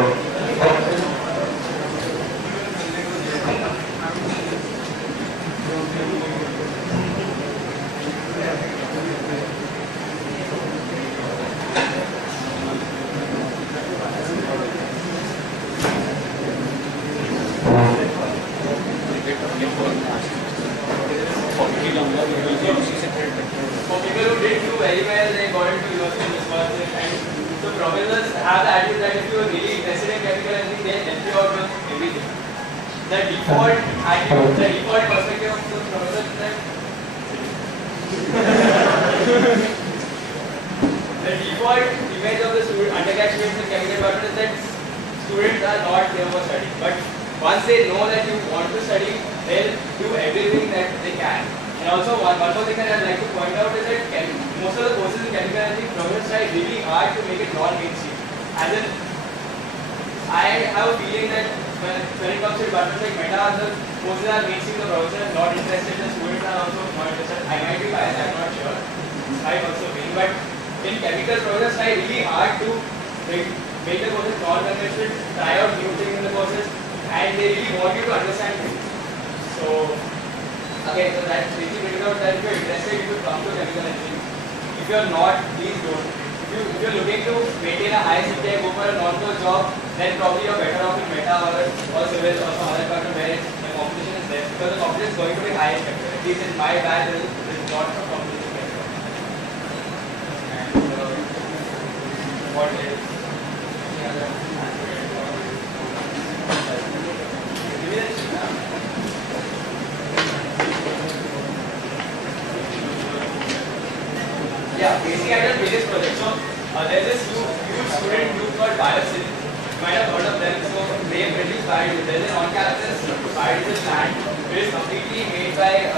Yeah, basically I done various projects. So there's this huge student group called Biosil. You might have heard of them. So they produce biodiesel. There's an on-campus biodiesel plant which is completely made by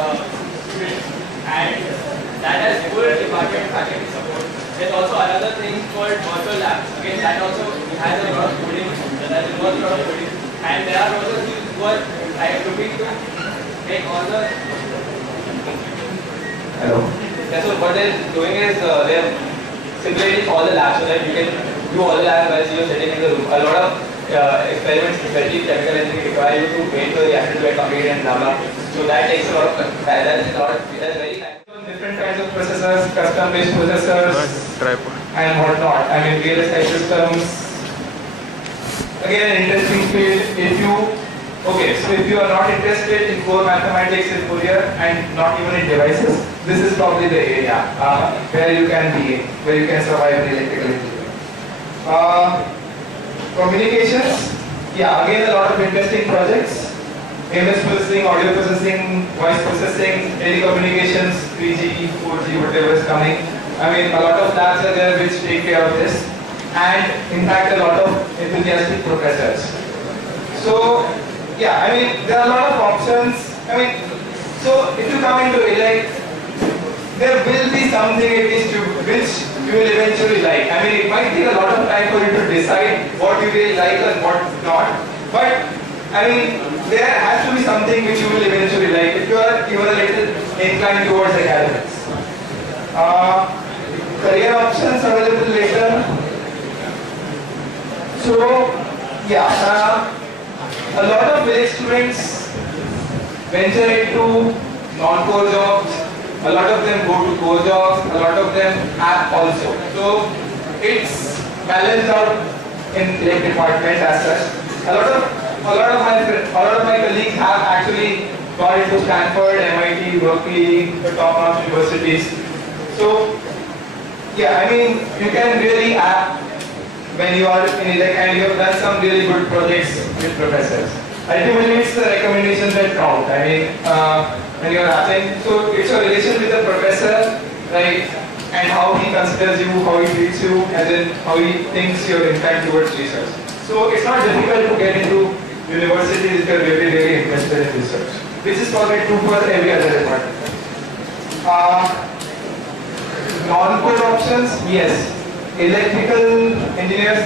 students, and that has full department faculty support. There's also another thing called virtual labs. Again, that also has a lot of coding. That involves a lot of coding. And there are also people who are looking to make all the. Hello. Yeah, so what they're doing is they're simulating all the labs so that you can do all the labs while you're sitting in the room. A lot of experiments, especially chemical engineering, require you to wait for the reactor to get completed and blah blah. So that takes a lot of time. That's very nice. Different kinds of processors, custom-based processors, and whatnot. I mean, real estate systems. again an interesting field. If you so if you are not interested in core mathematics in Fourier and not even in devices, this is probably the area where you can be, where you can survive in electrical engineering. Communications, yeah, again a lot of interesting projects. Image processing, audio processing, voice processing, telecommunications, 3G, 4G, whatever is coming. I mean, a lot of labs are there which take care of this, and in fact, a lot of enthusiastic professors. So, yeah, I mean, there are a lot of options. I mean, so if you come into elect, there will be something at least which you will eventually like. I mean, it might take a lot of time for you to decide what you really like and what not. But I mean, there has to be something which you will eventually like if you are even a little inclined towards academics. Career options available later. So, yeah, a lot of village students venture into non-core jobs. A lot of them go to core jobs. A lot of them have also. So, it's balanced out in the department as such. A lot of my colleagues have actually got into Stanford, MIT, Berkeley, the top-notch universities. So, yeah, I mean, you can really when you are in elect and you have done some really good projects with professors. Ultimately, it's the recommendations that count. I mean, when you are applying, so it's your relation with the professor, right? And how he considers you, how he treats you, and then how he thinks you're inclined towards research. So it's not difficult to get into universities if you're really, really interested in research, which is probably true for every other department. Non-core options, yes. Electrical engineers,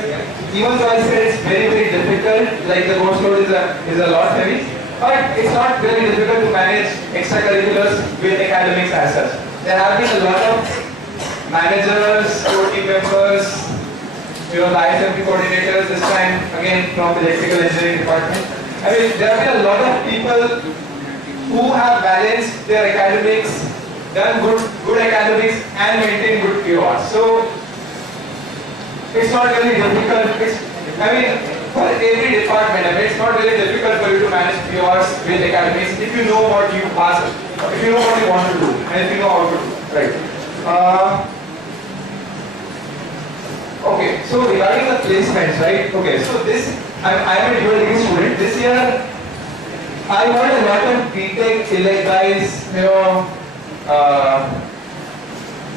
even though I said it's very, very difficult, like the course load is a lot heavy, but it's not very difficult to manage extracurriculars with academics as such. There have been a lot of managers, core team members, the ISMP coordinators, this time again from the electrical engineering department. I mean, there have been a lot of people who have balanced their academics, done good academics, and maintained good PR. So it's not really difficult. I mean, for every department, I mean, it's not really difficult for you to manage PRs with academics if you know what you ask, if you know what you want to do, and if you know how to do, right? Okay, so regarding the placements, right? Okay, so I'm a dual degree student. This year, I heard a lot of BTech elect guys,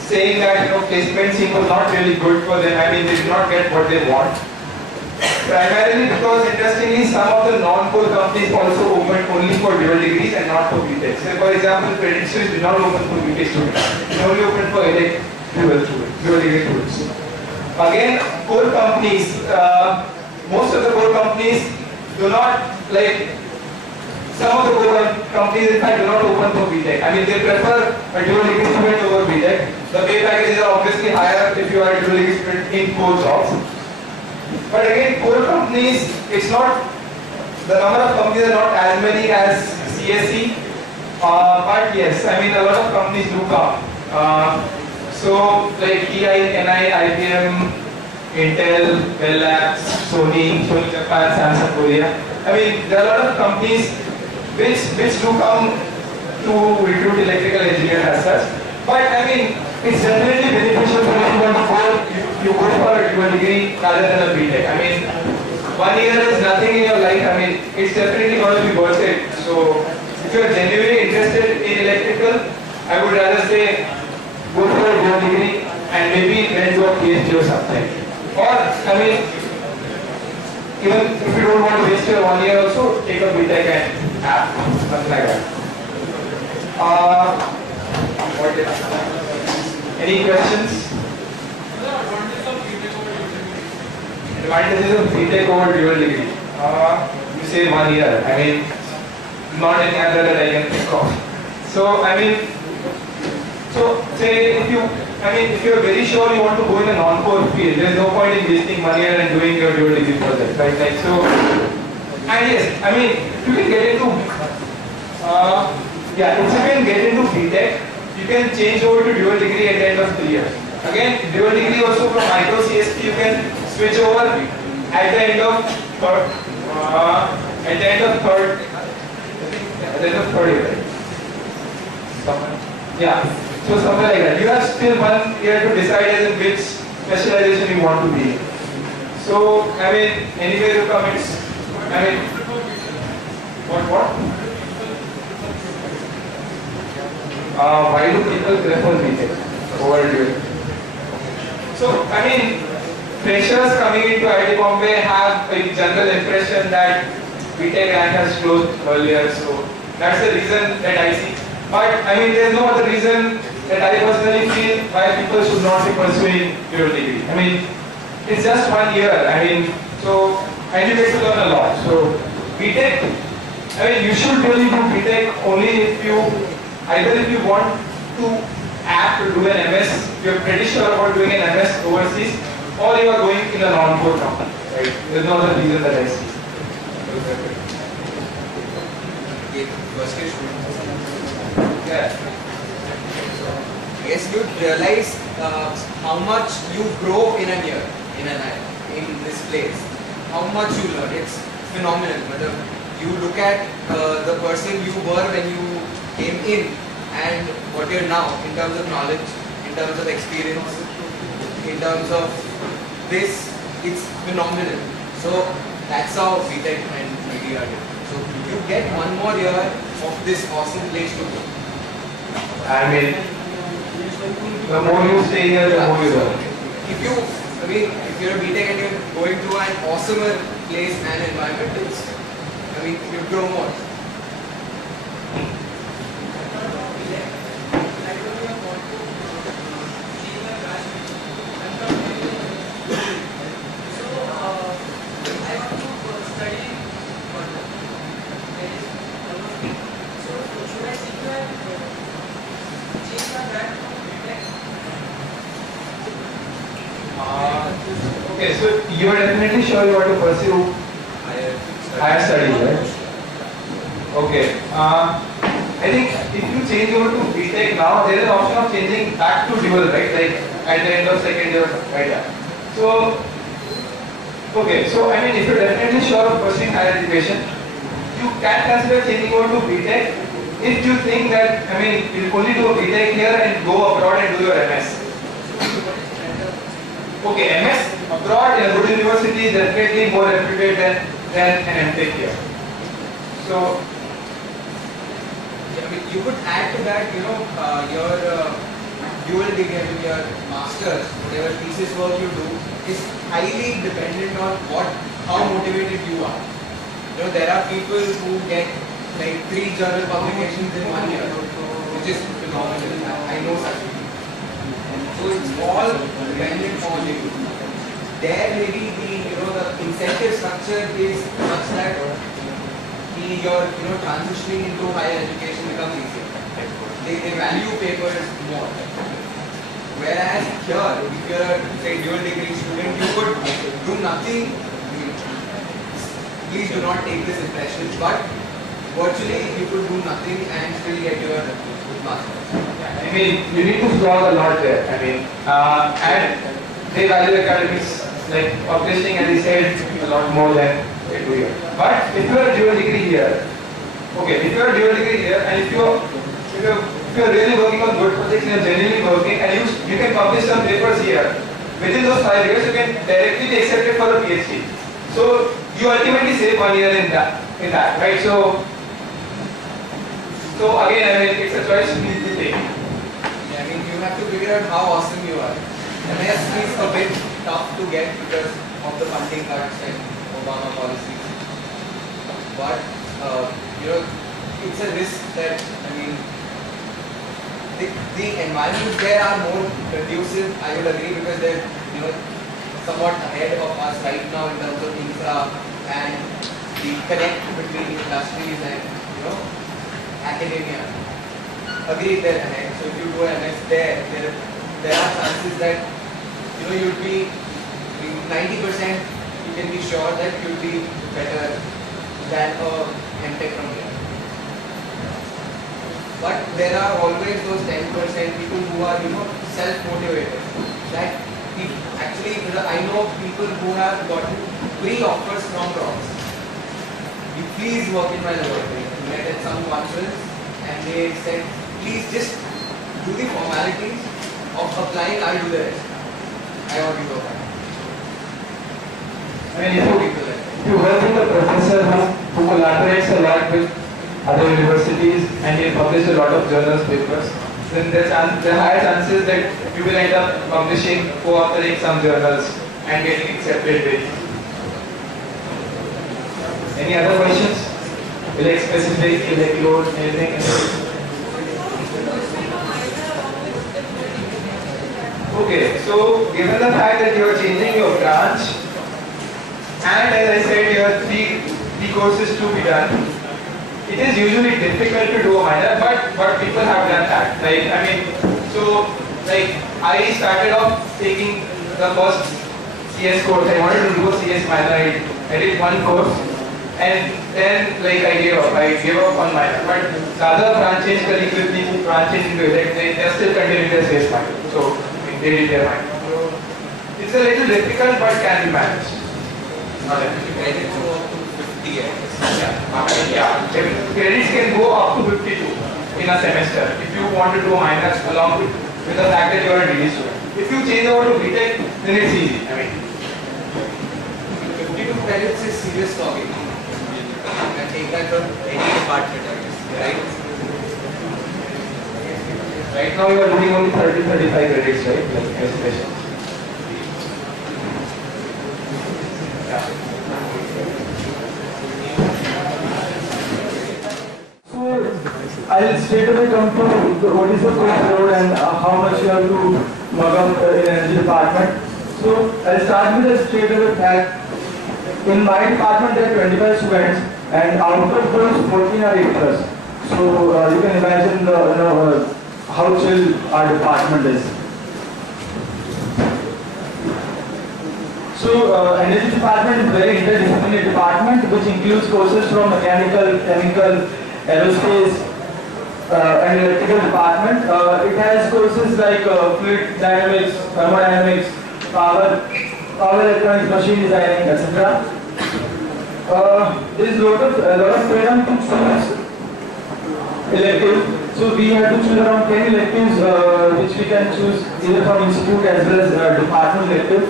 saying that placement scene was not really good for them. I mean, they did not get what they want. Primarily because, interestingly, some of the non-core companies also opened only for dual degrees and not for BTech. So, for example, Credit Suisse did not open for BTech students. It only opened for dual degree students. Again, core companies, most of the core companies do not some of the core companies in fact do not open for BTech. I mean, they prefer a dual degree student over BTech. The pay packages are obviously higher if you are a dual degree student in core jobs. But again, core companies, it's not, the number of companies are not as many as CSE. But yes, I mean, a lot of companies do come. So, like TI, NI, IBM, Intel, Bell Labs, Sony Japan, Samsung Korea. I mean, there are a lot of companies which do come to recruit electrical engineers as such. But I mean, it's definitely beneficial for you go for a dual degree rather than a BTech. I mean, 1 year is nothing in your life. I mean, it's definitely going to be worth it. So, if you are genuinely interested in electrical, I would rather say go for a dual degree and maybe then do a PhD or something. Or, I mean, even if you don't want to waste your 1 year also, take a BTech and something like that. Any questions? Advantages of BTech over dual degree. You say 1 year. I mean, not any other that I can think of. So, I mean, say if you are very sure you want to go in a non-core field, there is no point in wasting 1 year and doing your dual degree project, right? Like so, and yes, I mean, you can get into, if you can get into BTech, you can change over to dual degree at the end of 3 years. Again, dual degree also from micro CSP, you can switch over at the end of third, at the end of third, at the end of third year, right? Yeah. So somewhere like that. You have still 1 year to decide as in which specialization you want to be in. So I mean, anywhere you come, it's I mean, what? Why do people prefer BTech over dual? So I mean, freshers coming into IIT Bombay have a general impression that BTech rank has closed earlier. So that's the reason that I see. But I mean, there's no other reason that I personally feel why people should not be pursuing dual degree. I mean, it's just 1 year. I mean, so and you get to learn a lot. So BTech, I mean, you should really do BTech only if you either if you want to apt to do an MS, you're pretty sure about doing an MS overseas, or you are going in a non-core company. Right? There's no other reason that I see. First question. Yeah. Yes, you realize how much you grow in a year, in this place. How much you learn. It's phenomenal. You look at the person you were when you came in and what you're now in terms of knowledge, in terms of experience, in terms of this, it's phenomenal. So that's how BTech and IIT are different. So you get 1 more year of this awesome place to go. I mean, the more you stay here, the more you learn. If you're a BTech and you're going to an awesomer place and environment, you grow more. Okay, so you are definitely sure you want to pursue higher studies, right? Okay. I think if you change over to BTech now, there is an option of changing back to dual, right? Like at the end of second year, right? Yeah. So, okay. So I mean, if you're definitely sure of pursuing higher education, you can consider changing over to BTech if you think that you only do a BTech here and go abroad and do your MS. Okay, MS abroad in a good university is definitely more reputed than an MTech here. So, You could add to that, your dual degree, your master's, whatever thesis work you do, is highly dependent on how motivated you are. There are people who get like 3 journal publications in 1 year, which is phenomenal. I know such people. So it's all dependent on you. There maybe the incentive structure is such that your transitioning into higher education becomes easier. They value papers more. Whereas here, if you're a say dual degree student, you could do nothing. Please do not take this impression, but virtually you could do nothing and still get your master's. you need to slog a lot there. And they value academics like publishing, as he said, a lot more than they do here. But if you are a dual degree here, okay, if you are a dual degree here, and if you're really working on good projects, and you're genuinely working, and you can publish some papers here, within those 5 years, you can directly be accepted for a PhD. So you ultimately save 1 year in that, right? So again, it's a choice you need to take. You have to figure out how awesome you are. MS is a bit tough to get because of the funding cuts and Obama policies. But it's a risk that the environments there are more conducive. I would agree because they're somewhat ahead of us right now in terms of infra and the connect between industries and academia. Agreed, they're ahead. So if you do MS there are chances that you'd be 90%. You can be sure that you'll be better than a MTech from here. But there are always those 10% people who are self-motivated. That actually I know people who have gotten to free offers from Crocs. You please work in my laboratory. We met at some conference and they said, please just do the formalities of applying, I'll do the rest. I want you to apply. I mean, if you work with a professor who collaborates a lot with other universities and he publishes a lot of journals papers, then there are higher chances that you will end up publishing, co-authoring some journals and getting accepted with. Any other questions? Elect specific, elect load, anything? Okay, so given the fact that you are changing your branch, and as I said, you have three courses to be done, it is usually difficult to do a minor, but people have done that. Like, I mean, so like I started off taking the first CS course. I wanted to do a CS minor. I did one course, and then like I gave up. I gave up on minor. But the other branches, colleagues with me who branches into elect, they are still continuing their CS minor. So they did their minor. So it's a little difficult, but can be managed. Not difficult. Credits go up to 50, I guess. Yeah. Credits can go up to 52 in a semester if you want to do a minor along with the fact that you are a degree student. If you change over to BTech, then it's easy. I mean, 52 credits is serious talking. You can take that from any department, I guess, right? right now you are doing only 30-35 credits, right? Like especially. Yeah. I'll straight away come to what is the course load and how much you have to mug up in energy department. So I'll start with a straight away fact. In my department there are 25 students and out of those 14 are 8 plus. So you can imagine how chill our department is. So energy department is a very interdisciplinary department which includes courses from mechanical, chemical, aerospace, and electrical department. It has courses like fluid dynamics, thermodynamics, power electronics, machine designing, etc. There is a lot of freedom to choose electives. So we have to choose around 10 electives which we can choose either from institute as well as department elective.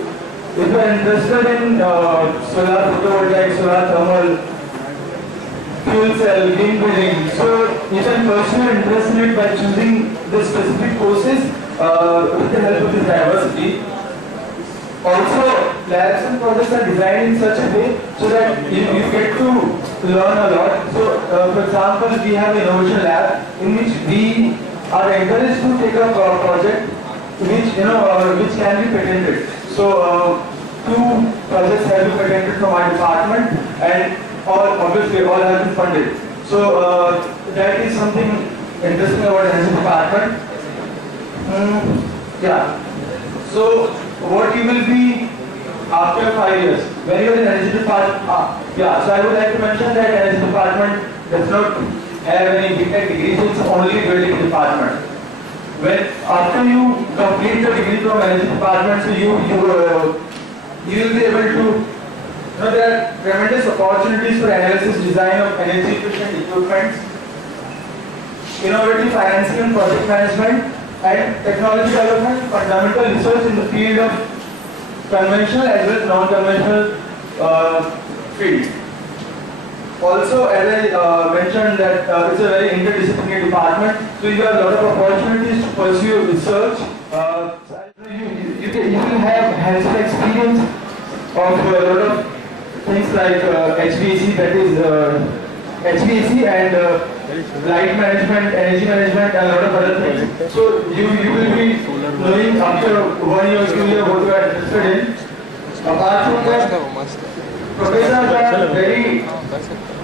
If you are interested in solar photovoltaic, solar thermal, fuel cell, green building, so you can pursue your interest in it by choosing the specific courses with the help of this diversity. Also, labs and projects are designed in such a way so that you get to learn a lot. So, for example, we have an innovation lab in which we are encouraged to take up a project which can be patented. So, 2 projects have been patented from our department, and obviously all have been funded. So that is something interesting about energy department. Yeah. So what you will be after 5 years when you are in energy department? Yeah. So I would like to mention that energy department does not have any BTech degrees. It's only building department. When after you complete the degree from energy department, so you will be able to. There are tremendous opportunities for analysis, design of energy efficient equipment, innovative financing and project management, and technology development, fundamental research in the field of conventional as well as non-conventional field. Also, as I mentioned that it's a very interdisciplinary department, so you have a lot of opportunities to pursue research. You will have hands-on experience of a lot of things like HVAC, that is HVAC and light management, energy management, and a lot of other things. So you will be knowing after 1 year, 2 years what you are interested in. Apart from that, professors are very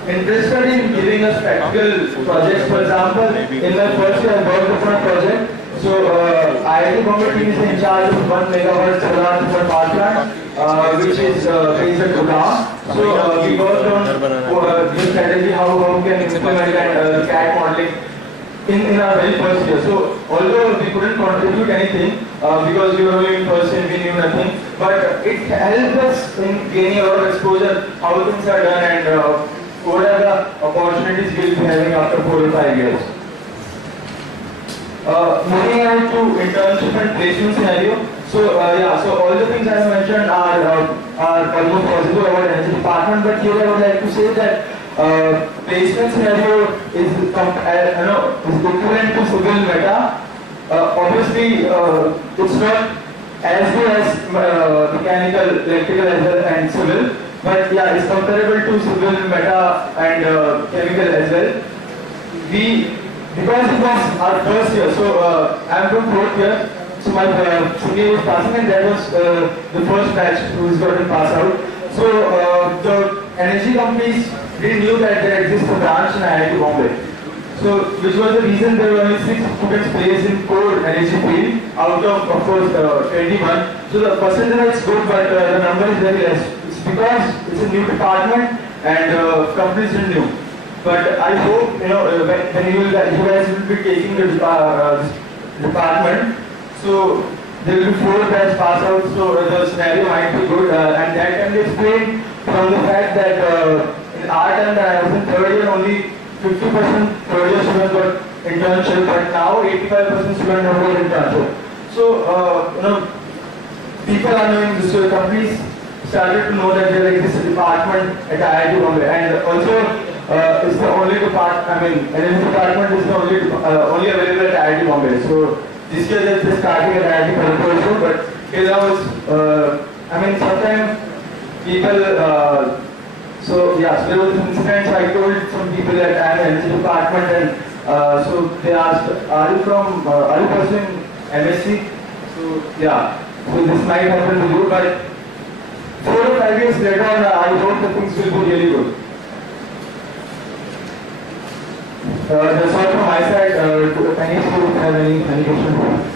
interested in giving us practical projects. For example, in my first year I worked on a project. So IIT Bombay team is in charge of 1 megawatt solar power plant, which is based at Gurgaon. So we worked on this strategy, how we can implement CAD modeling in our very first year. So although we couldn't contribute anything, because we were only in first year, we knew nothing. But it helped us in gaining a lot of exposure, how things are done, and what are the opportunities we'll be having after 4 or 5 years. Moving on to internship and placement scenario. So so all the things I mentioned are almost possible about energy department, but here I would like to say that placement scenario is equivalent to civil meta. Obviously, it's not as good as mechanical, electrical as well and civil, but yeah, it's comparable to civil meta and chemical as well. Because it was our first year, so I'm from 4th year, so my senior was passing and that was the first batch who is going to pass out. So the energy companies didn't knew that there exists a branch in IIT Bombay. So which was the reason there were only 6 students placed in core energy field out of course 21. So the percentage is good, but the number is very less. It's because it's a new department and companies didn't know. But I hope when you guys will be taking the department, so there will be 4 batch pass out, so the scenario might be good, and that can be explained from the fact that in our time that I was in 3rd year, only 50% 3rd year students got internship, but now 85% students have got internship. So people are knowing this, so companies started to know that there exists a department at IIT Bombay, and also it's the only department, energy department is the only available at IIT Bombay. So this year they're just starting at IIT Kharagpur also, but till now sometimes people, so there was an incident, so I told some people that I am in energy department, and so they asked, are you pursuing MSc? So this might happen to you, but 4 or 5 years later, I hope the things will be really good. That's all from my side. Thank you for having any questions.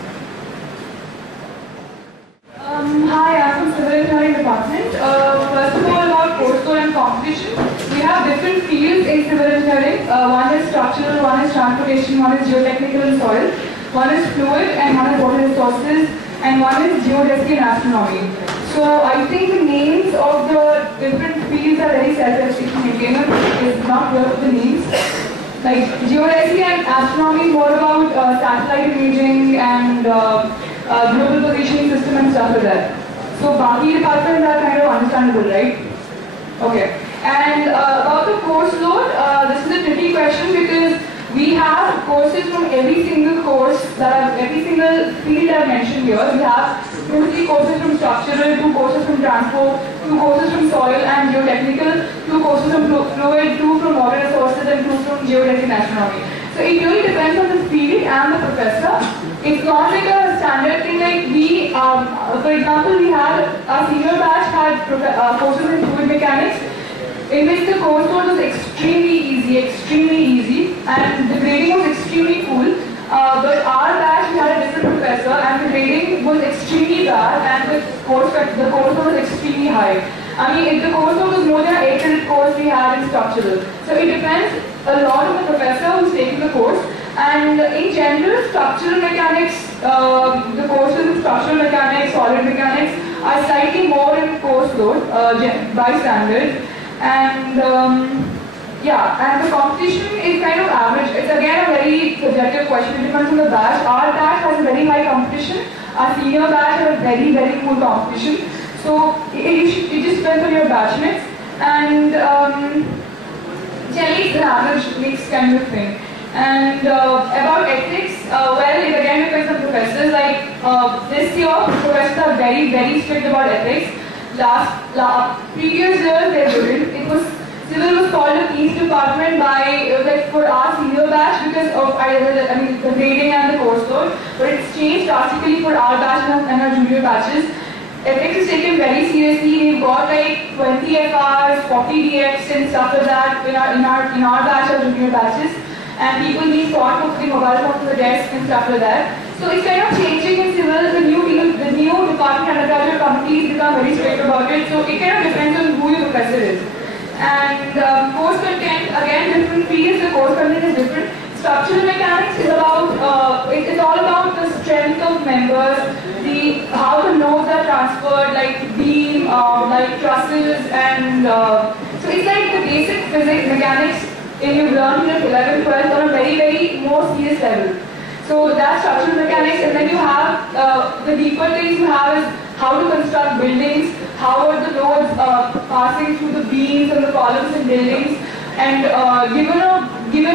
Hi, I'm from Civil Engineering Department. First of all, about course load and competition. We have different fields in civil engineering. One is structural, one is transportation, one is geotechnical and soil, one is fluid, and one is water resources, and one is geodesy and astronomy. So I think the names of the different fields are very self-explanatory. It's not worth the names. Like geodesy and astronomy is more about satellite imaging and global positioning system and stuff like that. So Baki departments are kind of understandable, right? Okay. And about the course load, this is a tricky question because we have courses from every single course every single field I've mentioned here. We have 2-3 courses from structural, 2 courses from transport, 2 courses from soil and geotechnical, 2 courses from fluid, 2 from water resources, and 2 from geodesy and astronomy. So it really depends on the field and the professor. It's not like a standard thing like we, for example, we had our senior batch had courses in fluid mechanics, in which the course load was extremely easy, and the grading was extremely cool. But our batch, we had a different professor, and the grading was extremely bad, and the course load was extremely high. I mean, if the course load was more than an 8 credit course we had in structural. So it depends a lot on the professor who's taking the course. And in general, structural mechanics, the courses in structural mechanics, solid mechanics are slightly more in course load by standards. And and the competition is kind of average. It's again a very subjective question. It depends on the batch. Our batch has a very high competition. Our senior batch has a very cool competition. So it just depends on your batchmates. And generally it's an average mix kind of thing. And about ethics, well, it again depends on professors. Like this year, professors are very strict about ethics. Previous years they wouldn't. Civil was called a peace department by for our senior batch because of the grading and the course load. But it's changed drastically for our batch and our junior batches. Ethics is taken very seriously. We've got like 20 FRs, 40 DX and stuff like that in our batch or junior batches. And people being caught for putting mobile phones on the desk and stuff like that. So it's kind of changing in civil. The new department undergraduate committees become very strict about it. So it kind of depends on who your professor is. And course content, again, different fields. The course content is different. Structural mechanics is about it's all about the strength of members, how the loads are transferred, like beam, like trusses, and so it's like the basic physics, mechanics you've learned in 11th, 12th on a very more serious level. So that's structural mechanics, and then you have the deeper things you have is how to construct buildings, how are the loads passing through the beams and the columns in buildings, and given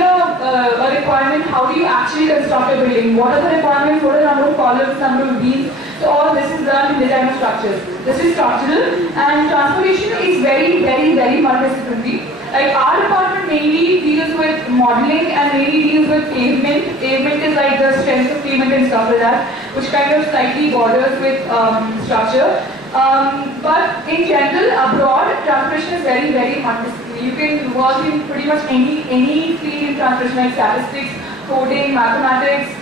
a requirement, how do you actually construct a building? What are the requirements? What are the number of columns, number of beams? So all this is done in design of structures. This is structural, and transportation is very multidisciplinary. Like our department mainly deals with modeling and mainly deals with pavement. Pavement is like the strength of pavement and stuff like that, which kind of slightly borders with structure. But in general, abroad, transportation is very multidisciplinary. You can work in pretty much any field in transportation, like statistics, coding, mathematics,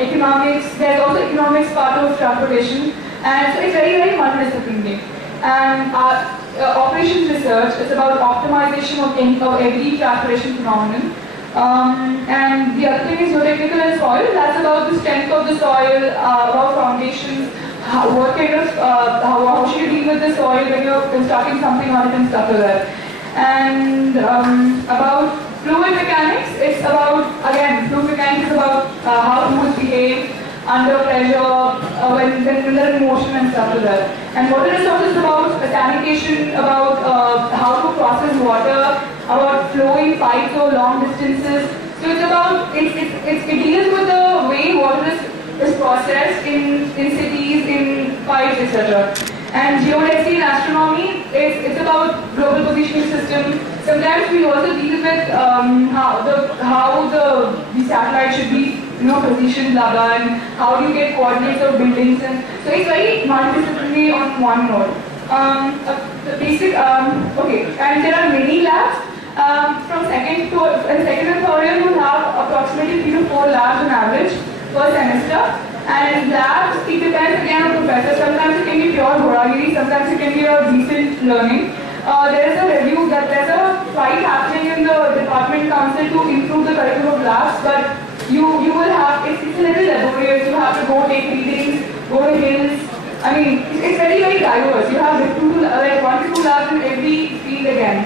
economics. There's also economics part of transportation, and so it's very multidisciplinary. And operations research is about optimization of every transportation phenomenon. And the other thing is geotechnical and soil. That's about the strength of the soil, about foundations, what kind of how should you deal with the soil when you're constructing something on it and stuff like that. And about fluid mechanics, it's about, again, fluid mechanics is about how fluids behave under pressure, when they're in motion and stuff like that. And water resources is about sanitation, about how to process water, about flowing pipes over long distances. So it's about, it deals with the way water is processed in cities, in pipes, etc. And geodesy and astronomy, it's about global positioning system. Sometimes we also deal with how the satellite should be positioned, blah blah, and how do you get coordinates of buildings, and so it's very multidisciplinary on one note. The basic okay, and there are many labs. From second and third year you have approximately 3 to 4 labs on average per semester. And labs, it depends again on professor. Sometimes it can be pure Ghodagiri, sometimes it can be a decent learning. There is a review that there's a fight happening in the department council to improve the curriculum of labs, but you will have, it's a little laborious. You have to go take readings, go to hills. I mean, it's very diverse. You have like 1 to 2 labs in every field again.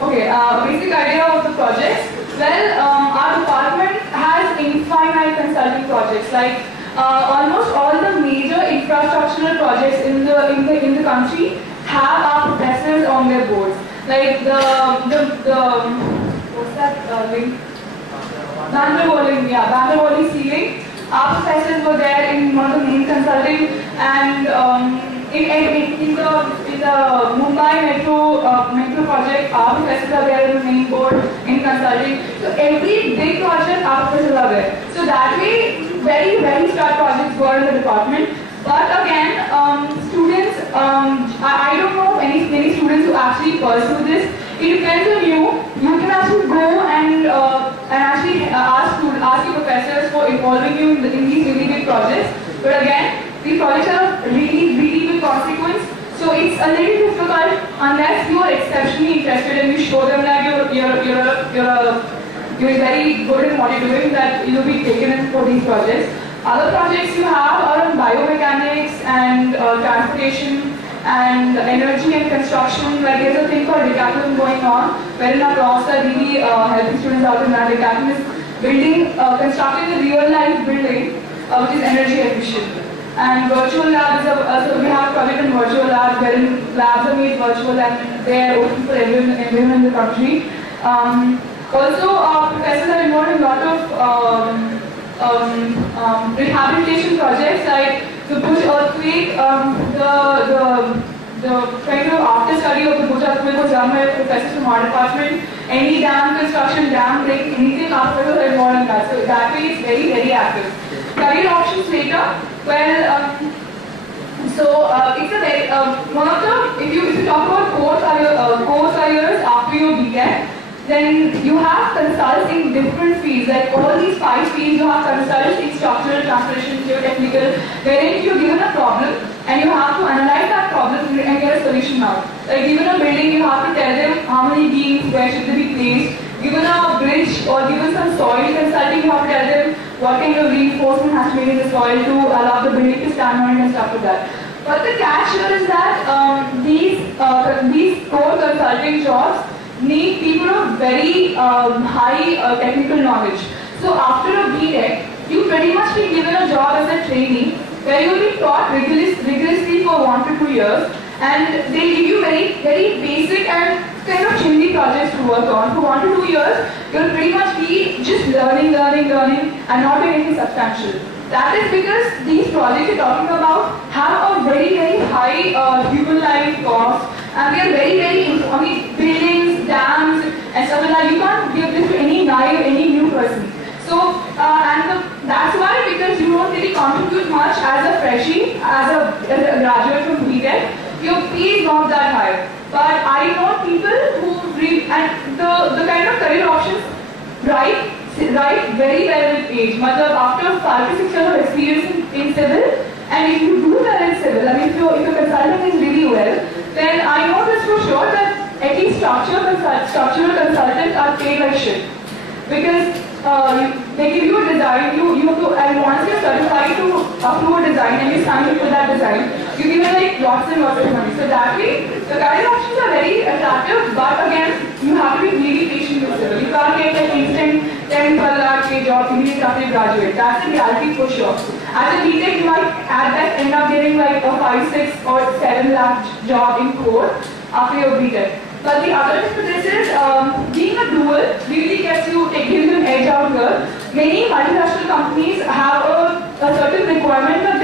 Okay, basic idea of the projects. Well, our department has infinite consulting projects. Like almost all the major infrastructural projects in the country have our professors on their boards. Like the what's that link? Bangalore ceiling. Our professors were there in one of the main consulting, and in the Mumbai metro project, our professors are there in the main board in consulting. So every big project, our professors are there. So that way, very star projects were in the department. But again, students, I don't know many students who actually pursue this. It depends on you. You can actually go and actually ask your professors for involving you in these really big projects. But again, these projects are really big consequence. So it's a little difficult unless you are exceptionally interested and you show them that you're very good in what you're doing, that you'll be taken in for these projects. Other projects you have are on biomechanics and transportation and energy and construction. Like there's a thing called decathlon going on, wherein our profs are really helping students out in that. Decathlon is constructing a real life building which is energy efficient. And virtual labs, so we have a project in virtual labs wherein labs are made virtual and they are open for everyone in the country. Also, professors are involved in a lot of rehabilitation projects, like the Bhuj earthquake, the kind of after study of the Bhuj earthquake was done by professors from our department. Any dam construction, dam break, anything after are involved in that. So that way it's very active. Career options later. Well, it's a very one of the, if you talk about core careers after your BTech, then you have consults in different fields. Like all these 5 fields, you have consults in structural, transportation, geotechnical, wherein you're given a problem and you have to analyze that problem and get a solution out. Like given a building, you have to tell them how many beams, where should they be placed. Given a bridge or given some soil consulting, you have to tell them what kind of reinforcement has to be in the soil to allow the building to stand on it and stuff like that. But the catch here is that these core consulting jobs need people of very high technical knowledge. So after a BTech, you pretty much be given a job as a trainee where you will be taught rigorously for 1 to 2 years, and they give you very basic and kind of chimney projects to work on. For 1 to 2 years, you'll pretty much be just learning and not doing anything substantial. That is because these projects you're talking about have a very high human life cost, and they are very buildings, dams, and stuff like that. You can't give this to any new person. So, that's why, because you don't really contribute much as a freshie, as a graduate from BTech, your pay is not that high. But I know people who and the kind of career options right very well with age. After 5 to 6 years of experience in civil, and if you do well in civil, I mean if your consulting is really well, then I know this for sure that at least structural consultants are paid like shit. Because they give you a design, you have to, and once you're certified to approve a design and you sign up for that design, you give it like lots and lots of money. So that way, the career options are very attractive, but again, you have to be really patient with civil. You can't get an instant 10, 12 lakh pay job immediately after you graduate. That's the reality for sure. As a BTech, you might at best end up getting like a 5, 6 or 7 lakh job in core after your BTech. But the other thing to this is, being a dual really gives you an edge out here. Many multinational companies have a certain requirement that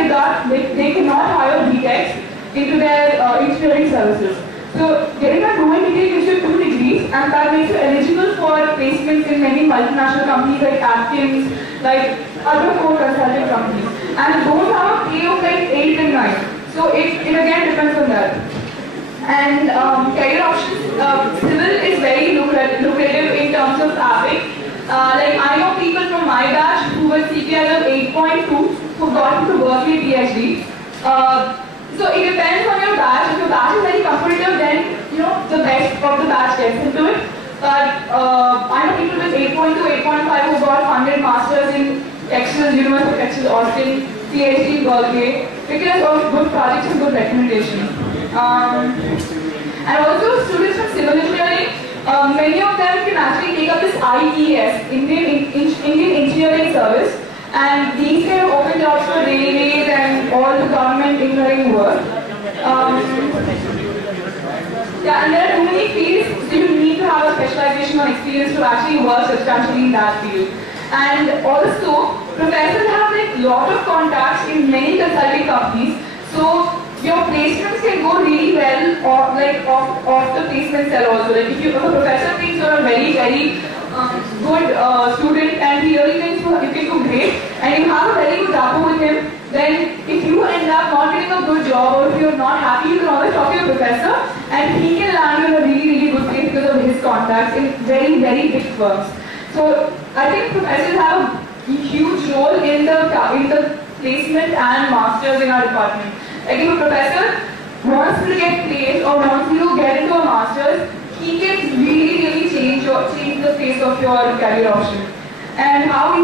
they cannot hire BTechs into their engineering services. So getting a dual degree gives you 2 degrees, and that makes you eligible for placements in many multinational companies like Atkins, like other core consulting companies. And those have a pay of like 8 and 9. So it again depends on that. And career options, civil is very lucrative in terms of APIC. Like I know people from my batch who were CPI of 8.2 who got into Berkeley PhD. So it depends on your batch. If your batch is very competitive, then the best of the batch gets into it. But I know people with 8.2, 8.5 who got funded masters in Texas, University of Texas, Austin, PhD in Berkeley, because of good projects and good recommendations. And also students from civil engineering, many of them can actually take up this IES, Indian Engineering Service, and these kind of open jobs for railways and all the government engineering work. Yeah, and there are too many fields, so you need to have a specialization or experience to actually work substantially in that field. And also, professors have like lot of contacts in many consulting companies, so your placements can go really well or like off the placement cell also. Like if a professor thinks you're a very good student and he really thinks you can do great and you have a very good rapport with him, then if you end up not getting a good job or if you're not happy, you can always talk to your professor and he can land you in a really good place because of his contacts in very big firms. So I think professors have a huge role in the placement and masters in our department. Like if a professor wants you to get placed or wants you to get into a master's, he can really change the face of your career option. And how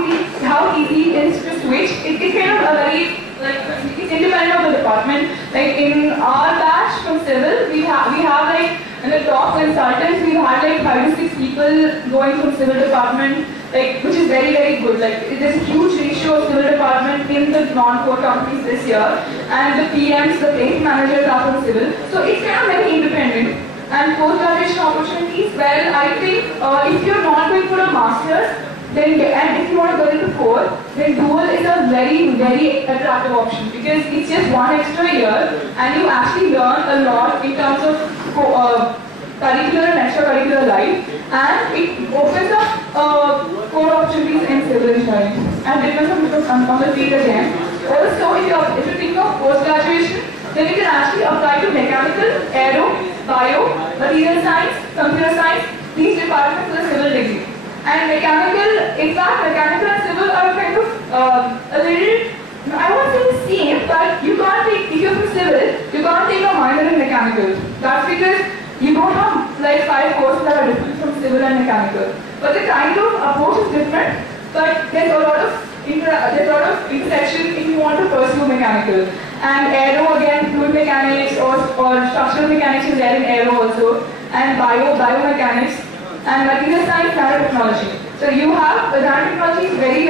easy it is to switch. It's kind of a very it's independent of the department. Like in our batch from civil, we have like in the top consultants we've had like 5 to 6 people going from civil department, like which is very good. Like there's a huge ratio of civil department in the non-core companies this year, and the PMs, the place managers are from civil. So it's kind of very independent. And post-graduation opportunities, well, I think if you're not going for a master's, then and if you want to go into core, then dual is a very attractive option because it's just 1 extra year and you actually learn a lot in terms of curricular and extracurricular life, and it opens up core opportunities in civil engineering and depends on the field again. Also, if you think of post-graduation, then you can actually apply to mechanical, aero, bio, material science, computer science, these departments with a civil degree. And mechanical, in fact, mechanical and civil are kind of a little, I won't say the same, but you can't take, if you're from civil, you can't take a minor in mechanical. That's because you don't have like 5 courses that are different from civil and mechanical. But the kind of approach is different, but there's a lot of there's a lot of intersection if you want to pursue mechanical. And aero again, fluid mechanics or structural mechanics is there in aero also, and biomechanics, and material science, nanotechnology. So you have nanotechnology is very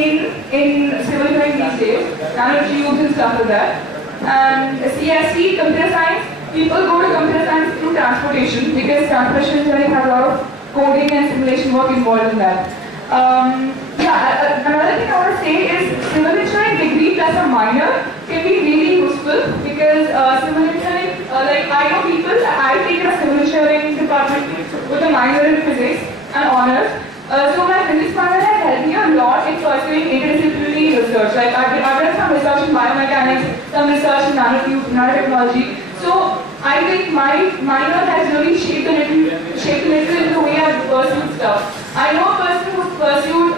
in civil engineering these days, nanotubes and stuff like that. And CSC, computer science, people go to computer science through transportation because transportation engineering has a lot of coding and simulation work involved in that. Another thing I want to say is civil engineering degree plus a minor can be really useful because civil engineering, like I know people, I take a civil engineering department with a minor in physics and honors. So my physics minor has helped me a lot in pursuing interdisciplinary research. Like I've done some research in biomechanics, some research in nanotechnology. So I think my minor has really shaped a little in the way I've pursued stuff. I know a person who pursued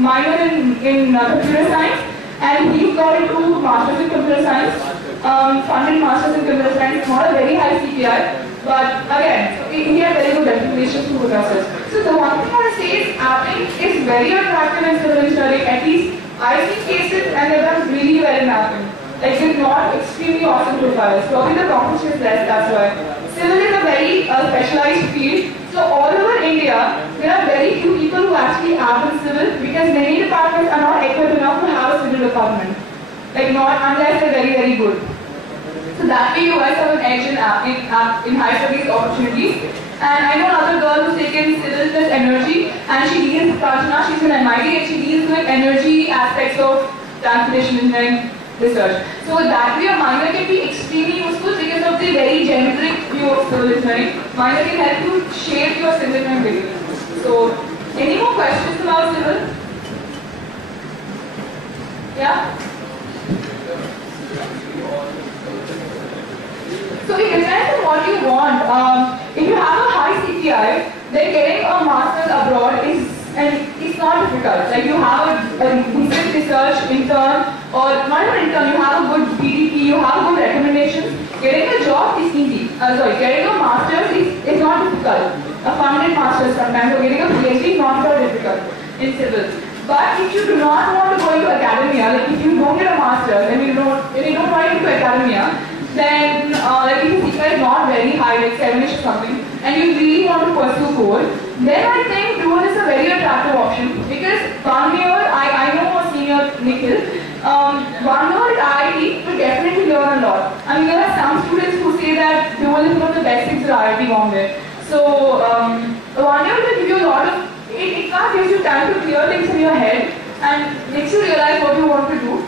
minor in computer science, and he got into masters in computer science, funded masters in computer science, not a very high CPI. But again, he had very good recommendations from professors. So the one thing I want to say is mapping is very attractive in civil engineering. At least I've seen cases and they've done really well in mapping. Like they're not extremely awesome profiles. Probably the competition is less, that's why. Civil is a very specialized field. So all over India, there are very few people who actually have in civil because many departments are not equipped enough to have a civil department. Like not unless they're very good. So that way you guys have an edge in high studies opportunities. And I know another girl who's taken civil plus energy, and she deals, Prajna, she's in MIT, and she deals with energy aspects of transportation engineering research. So that way a minor can be extremely useful because of the very generic view of civil engineering. Minor can help you shape your civil engineering degree. So, any more questions about civil? Yeah? So it depends on what you want. If you have a high CPI, then getting a master's abroad it's not difficult. Like you have a decent research intern, or not even intern, you have a good PDP, you have good recommendations. Getting a job is easy. Getting a master's is not difficult. A funded master's sometimes, or getting a PhD is not so difficult in civil. But if you do not want to go into academia, like if you don't get a master's and you don't want to into academia, then like if the CPI is not very high, like 7ish or something, and you really want to pursue core, then I think dual is a very attractive option because 1 year, I know a senior Nikhil, 1 year at IIT will definitely learn a lot. I mean, there are some students who say that dual is one of the best things at IIT Bombay. So 1 year will give you a lot of, it can't give you time to clear things in your head and makes you realize what you want to do.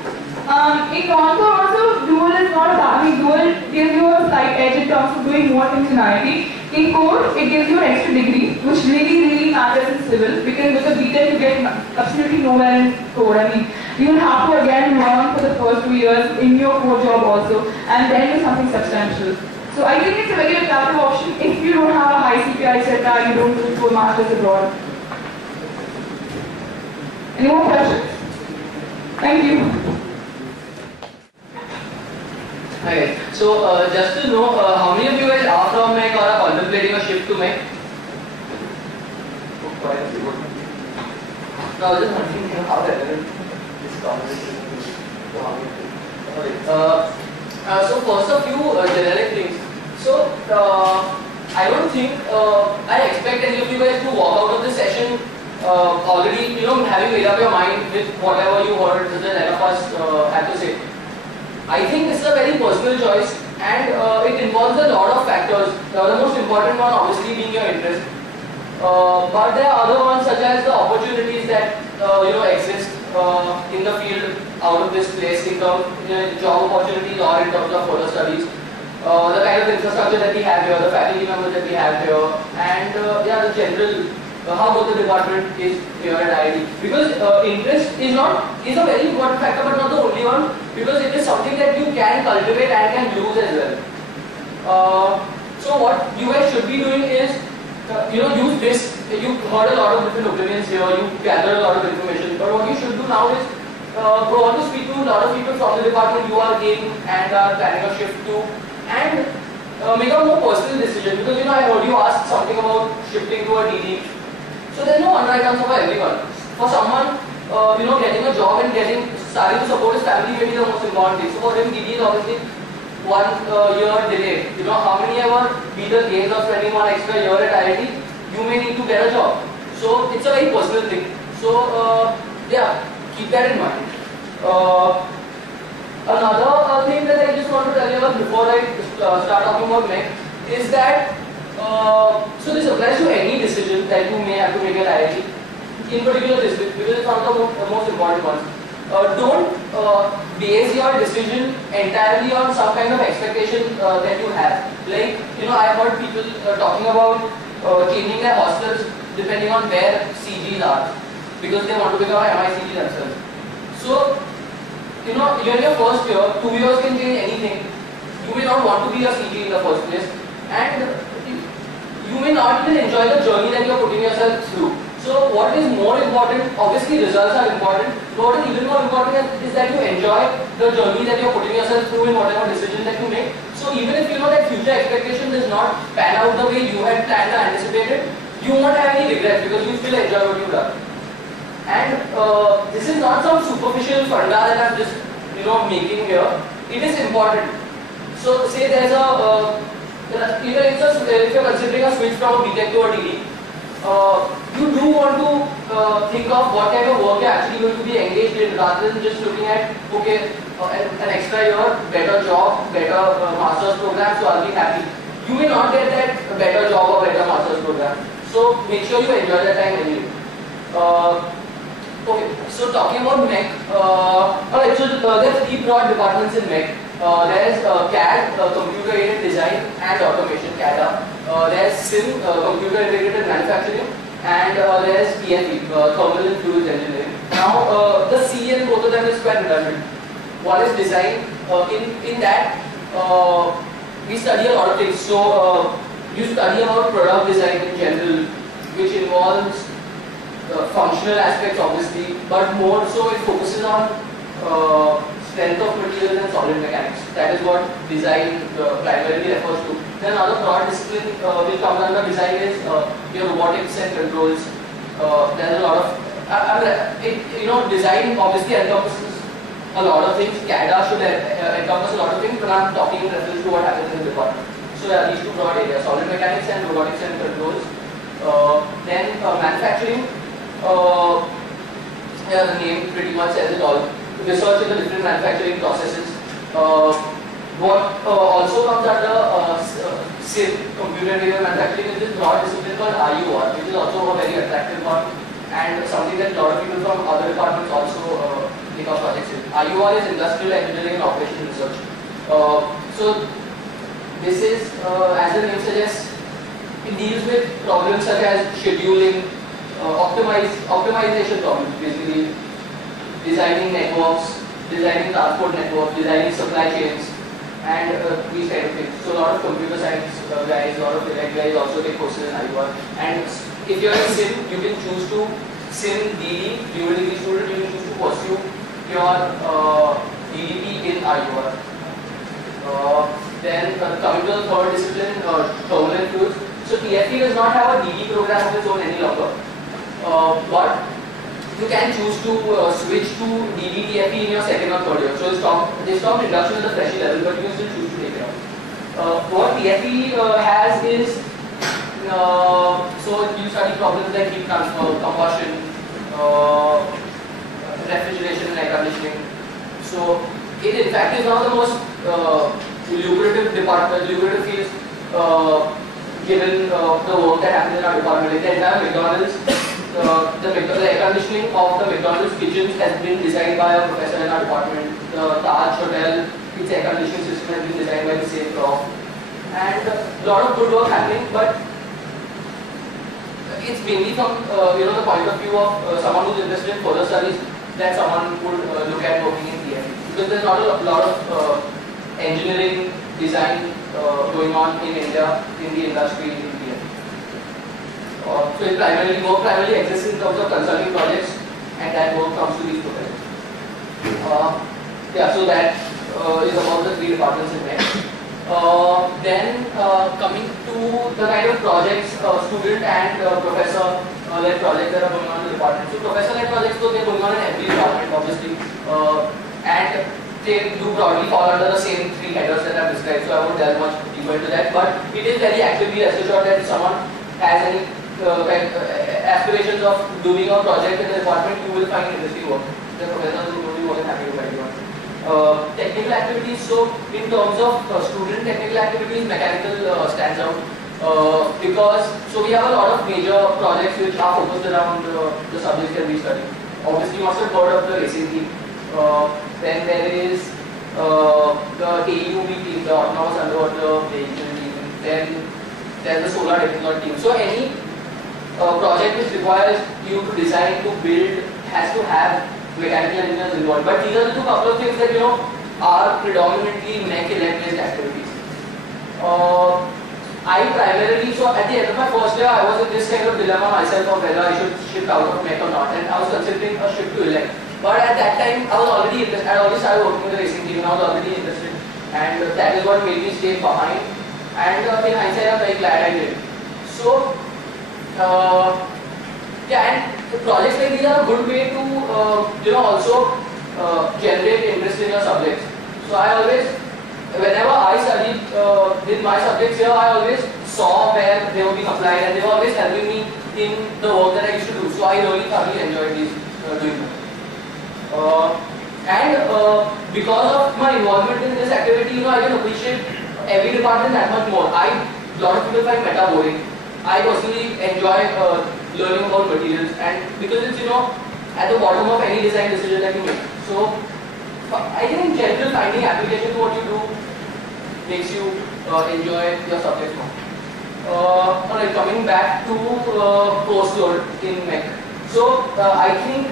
In Concord also, dual is not a bad. Dual gives you a slight edge in terms of doing more things in IIT. In core, it gives you an extra degree, which really matters in civil because with a BTech you get absolutely nowhere in core. I mean, you will have to again learn for the first 2 years in your core job also, and then do something substantial. So I think it's a very attractive option if you don't have a high CPI etc. You don't do 4 masters abroad. Any more questions? Thank you. Okay, so just to know, how many of you guys are from MEC or are contemplating a shift to MEC? No, I was just wondering how relevant this conversation is to how many people. Okay. So first a few generic things. So I don't think I expect any of you guys to walk out of this session already, having made up your mind with whatever you heard the none of us had to say. I think this is a very personal choice and it involves a lot of factors. The most important one obviously being your interest. But there are other ones such as the opportunities that exist in the field out of this place in terms of job opportunities or in terms of further studies. The kind of infrastructure that we have here, the faculty members that we have here, and the general how good the department is here at IIT. Because interest is a very important factor, but not the only one. Because it is something that you can cultivate and can use as well. So what you guys should be doing is, use this. You heard a lot of different opinions here. You gathered a lot of information. But what you should do now is go on to speak to a lot of people from the department you are in and are planning a shift to, and make a more personal decision. Because I heard you ask something about shifting to a DD. So there's no one right answer for everyone. For someone, getting a job and starting to support his family may be the most important thing. So for him, DD is obviously 1 year delayed. How many ever be the gains of spending 1 extra year at IIT, you may need to get a job. So it's a very personal thing. So yeah, keep that in mind. Another thing that I just want to tell you about before I start talking about MEC is that so this applies to any decision that you may have to make at IIT, in particular this, because it's one of the most important ones. Don't base your decision entirely on some kind of expectation that you have. Like, I've heard people talking about changing their hostels depending on where CGs are, because they want to become an MICG themselves. So, you're in your first year, 2 years can change anything. You may not want to be a CG in the first place, and you may not even enjoy the journey that you're putting yourself through. So what is more important, obviously results are important, but what is even more important is that you enjoy the journey that you're putting yourself through in whatever decision that you make. So even if you know that future expectation does not pan out the way you had planned or anticipated, you won't have any regrets because you still enjoy what you've done. And this is not some superficial funda that I'm just making here. It is important. So say there's a if you're considering a switch from a BTech to a DD, you do want to think of what kind of work you're actually going to be engaged in, rather than just looking at, okay, an extra year, better job, better master's program, so I'll be happy. You may not get that better job or better master's program. So make sure you enjoy that time anyway. Okay, so talking about MEC, alright, so there are 3 broad departments in MEC. There's CAD, Computer Aided Design and Automation, CADA. There's SIM, Computer Integrated Manufacturing, and there's TFE, Thermal and Fluids Engineering. Now, the C in both of them is quite redundant. One is design. In that, we study a lot of things. So, you study about product design in general, which involves functional aspects obviously, but more so it focuses on strength of materials and solid mechanics. That is what design primarily refers to. Then another broad discipline which comes under design is your robotics and controls. There's a lot of, design obviously encompasses a lot of things. CADA should encompass a lot of things, but I'm talking in reference to what happens in the department. So yeah, these 2 broad areas, solid mechanics and robotics and controls. Then manufacturing, yeah, the name pretty much says it all. Research in the different manufacturing processes. What also comes under SIM, computer aided manufacturing, is this broad discipline called IUR, which is also a very attractive one and something that a lot of people from other departments also take up projects in. IUR is Industrial Engineering and Operations Research. So this is, as the name suggests, it deals with problems such as scheduling, optimization problems, basically designing networks, designing transport networks, designing supply chains, and these kind of things. So a lot of computer science guys, a lot of elect guys also take courses in IUR. And if you're a SIM, you can choose to SIM DD, dual degree student, you can choose to pursue your DDP in IUR. Then coming to the third discipline, thermal and fluids. So TFE does not have a DD program of its own any longer. But you can choose to switch to DD TFE in your second or third year. So they stopped induction at the freshie level, but you can still choose to take it out. What TFE has is, so you study problems like heat transfer, combustion, refrigeration and air conditioning. So it in fact is one of the most lucrative fields given the work that happens in our department. Like the entire McDonald's, the air conditioning of the McDonald's kitchens has been designed by a professor in our department. The Taj Hotel, its air conditioning system has been designed by the same prof. And a lot of good work happening, but it's mainly from the point of view of someone who's interested in further studies that someone would look at working in TFE, because there's not a lot of engineering design going on in India in the industry in TFE. So it primarily exists in terms of consulting projects, and that work comes to these professors. Yeah, so that is about the 3 departments in MEC. Then coming to the kind of projects, student and professor-led projects that are going on in the department. So professor-led projects, though they're going on in every department, obviously, and they do broadly fall under the same three headers that I've described. So I won't delve much deeper into that. But it is very actively assured that if someone has any aspirations of doing a project in the department, you will find interesting work. The professors will be more than happy to guide you on. Technical activities, so in terms of student technical activities, mechanical stands out because so we have a lot of major projects which are focused around the subjects that we study. Obviously, you must have heard of the racing team. Then there is the AUV team, the autonomous underwater vehicle team. Then there's the solar technical team. So any project which requires you to design, to build, has to have mechanical engineers involved. But these are the two couple of things that are predominantly mech-based activities. I primarily, so at the end of my first year, I was in this kind of dilemma myself of whether I should shift out of mech or not, and I was considering a shift to elect. But at that time, I was already interested. I already started working with the racing team, and I was already interested, and that is what made me stay behind. And in hindsight, I'm very glad I did. So, yeah, and projects like these are a good way to, also generate interest in your subjects. So I always, whenever I studied with my subjects here, I always saw where they were being applied, and they were always helping me in the work that I used to do. So I really thoroughly enjoyed these doing them. And because of my involvement in this activity, I can appreciate every department that much more. A lot of people find meta boring. I personally enjoy learning about materials, and because it's at the bottom of any design decision that you make. So I think in general finding application to what you do makes you enjoy your subject more. Alright, coming back to course load in mech. So I think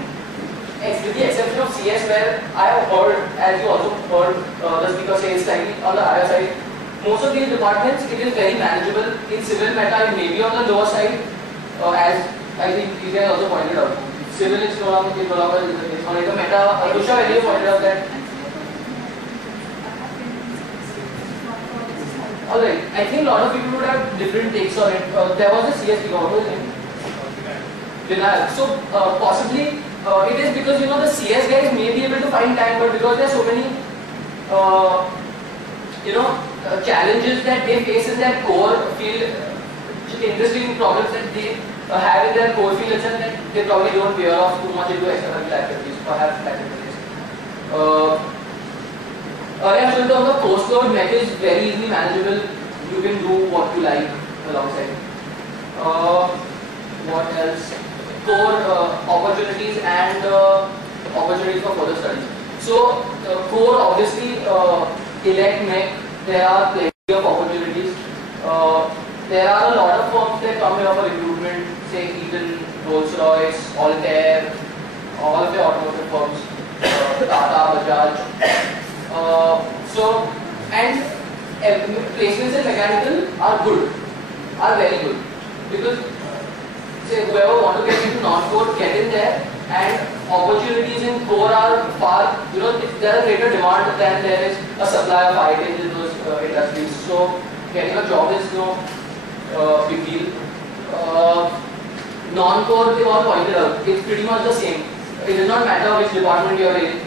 with the exception of CS, where I have heard, as you also heard the speaker say, slightly on the higher side, most of these departments, it is very manageable. In civil meta, it may be on the lower side, as I think you guys also pointed out. Civil is no longer the case. On the meta, Dusha earlier pointed out that. Alright, I think a lot of people would have different takes on it. There was a CS speaker, what was his name? Vinay. So possibly it is because the CS guys may be able to find time, but because there are so many challenges that they face in their core field, interesting problems that they have in their core field itself, that they probably don't veer off too much into external activities, perhaps that is the case. Yeah, so in terms of course load, mech is very easily manageable. You can do what you like alongside. What else? Core opportunities and opportunities for further studies. So core, obviously, elect mech, there are plenty of opportunities. There are a lot of firms that come here for recruitment, say Eaton, Rolls-Royce, Altair, all of the automotive firms, Tata, Bajaj. And placements in mechanical are good, are very good, because say whoever want to get into non-core, get in there, and opportunities in core are far, there are greater demand than there is a supply of items in those industries. So getting a job is no big deal. Non-core, they all pointed out, it's pretty much the same. It does not matter which department you are in.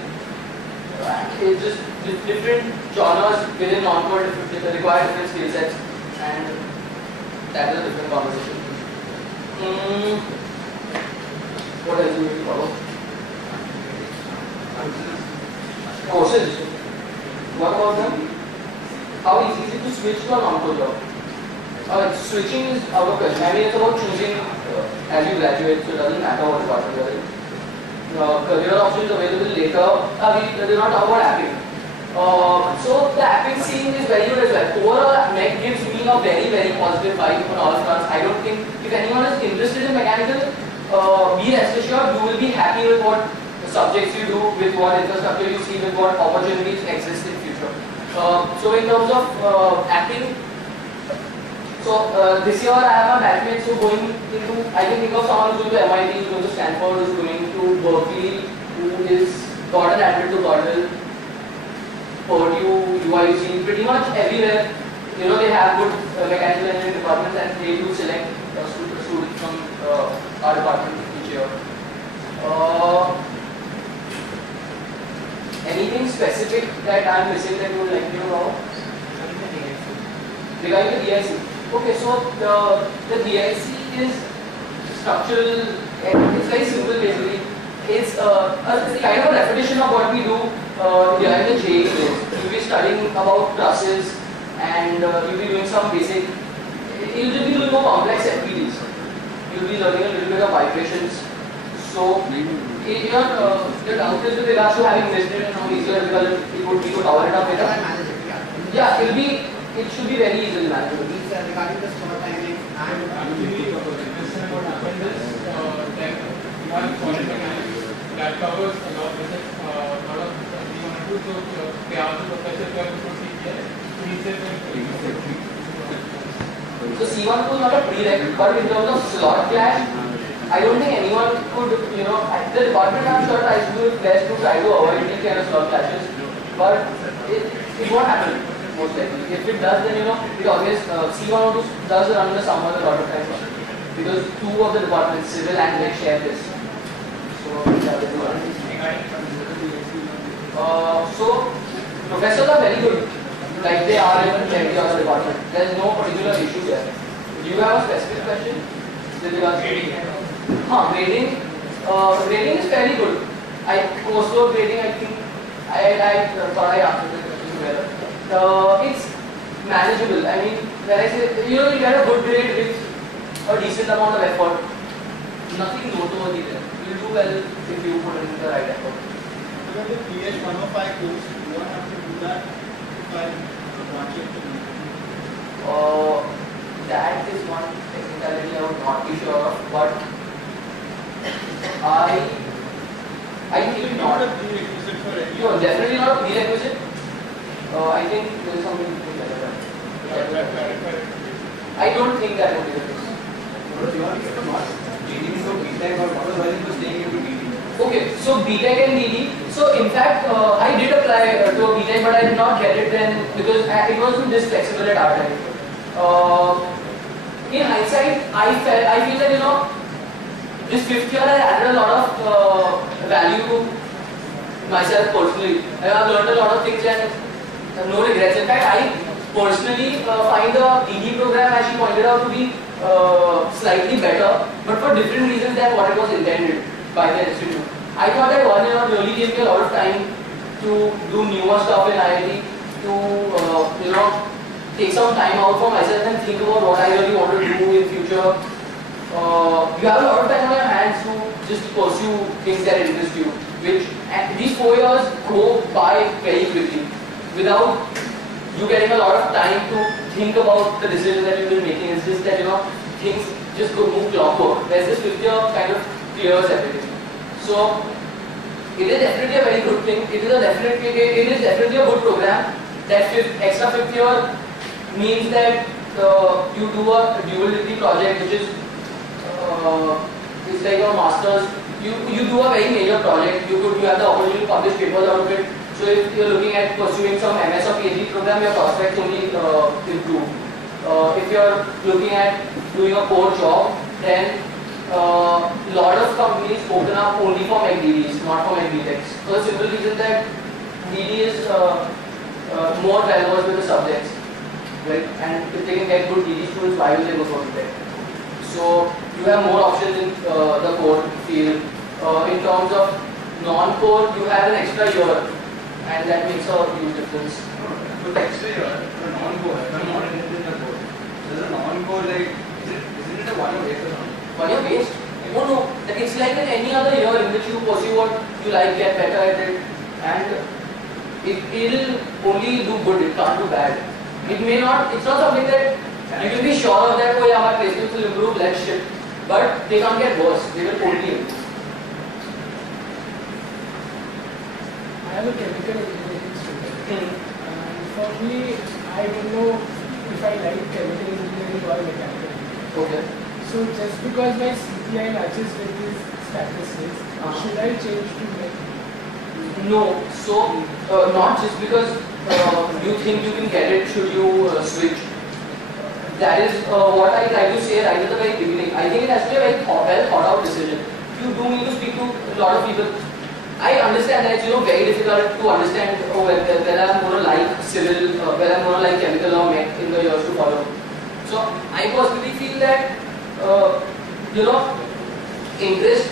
It's just different genres within non-core require different skill sets, and that is a different conversation. What else do we follow? Courses. What about them? How easy is it to switch to a non-core job? Switching is out of question. I mean, it's about choosing as you graduate, so it doesn't matter what department you are in. Career options available later. We do not talk about apping. So the apping scene is very good as well. Overall, mech gives me a very, very positive vibe on all fronts. I don't think if anyone is interested in mechanical, be rest assured you will be happy with what subjects you do, with what infrastructure you see, with what opportunities exist in future. So in terms of apping, this year I have my batchmates who are going into, I can think of someone who's going to MIT, who's going to Stanford, who's going to Berkeley, who is got an admit to Cornell. Purdue, UIUC, pretty much everywhere, you know, they have good mechanical engineering departments, and they do select students from our department each year. Anything specific that I am missing that you would like to know about? Regarding the DIC. Okay, so the DIC is structural, it's very simple basically. It's a kind of a repetition of what we do during the JEE. You'll be studying about trusses, and you'll be doing some basic, you'll be doing more complex FPDs. You'll be learning a little bit of vibrations. So, your doubt is with regards to having missed it and how easier because it would be to cover it up better. Yeah, it should be very easily manageable. Regarding the slot timing and what happened is then one quality analysis that covers a lot of we want to do so they are the professor who have to proceed here. So C1 was not a prerequisite, but in terms of slot clash, I don't think anyone could, you know, the department I'm sure tries to do its best to try to avoid any kind of slot clashes, but it won't happen most likely. If it does, then you know, it always C1 does run in the summer a lot of times because two of the departments, civil and tech, share this. So yeah, this is one. So professors are very good, like they are in every other department. There is no particular issue there. Do you have a specific question with regards to grading? Grading is fairly good. Coursework grading, I think I thought I answered the question better. It's manageable. I mean, when I say you get a good grade with a decent amount of effort, nothing noteworthy there. You'll do well if you put in the right effort. Because the PH 105 course, you won't have to do that if I want you to do. That is one technicality I would not be sure of, but I think not a prerequisite for any. No, definitely not a prerequisite. I think there is something like that. I don't think that would be the case. Okay, so BTech and DD. So in fact, I did apply to a BTech, but I did not get it then because it wasn't this flexible at our time. In hindsight, I feel that, you know, this fifth year I added a lot of value to myself personally. I have learned a lot of things and no regrets. In fact, I personally find the DD program, as she pointed out, to be slightly better, but for different reasons than what it was intended by the institute. I thought that 1 year really gave me a lot of time to do newer stuff in IIT, to you know, take some time out for myself and think about what I really want to do in future. You have a lot of time on your hands to just pursue things that interest you, which these 4 years go by very quickly without you getting a lot of time to think about the decisions that you've been making. It's just that, you know, things just go move clockwork. Whereas this fifth year kind of clears everything. So it is definitely a very good thing. It is definitely a good program. That extra fifth year means that you do a dual degree project, which is it's like your master's. You do a very major project. You have the opportunity to publish papers out of it. So if you're looking at pursuing some MS or PhD program, your prospects only improve. If you're looking at doing a core job, then lot of companies open up only for MDDs, not for MBTechs. For the simple reason that DD is more well versed with the subjects, right? And if they can get good DD students, why will they go for MBTech? So you have more options in the core field. In terms of non-core, you have an extra year, and that makes a huge difference. But extra year, for non-core, if I'm not interested in the core, does a non-core like, isn't it a 1 year waste or something? 1 year waste? Oh no, it's like in any other year in which you pursue what you like, get better at it, and it'll only do good, it can't do bad. It may not, it's not something that you can be sure of that, oh yeah, my placements will improve, let's ship. But they can't get worse, they will only improve. I am a chemical engineering student. And for me, I don't know if I like chemical engineering or mechanical engineering. Okay. So just because my CPI matches with these statistics, should I change to mech? No, so not just because you think you can get it, should you switch? That is what I tried to say right at the very beginning. I think it has to be a very well thought out decision. If you do need to speak to a lot of people, I understand that it's very difficult to understand whether I'm going to like civil, whether I'm going to like chemical or mech in the years to follow. So I personally feel that interest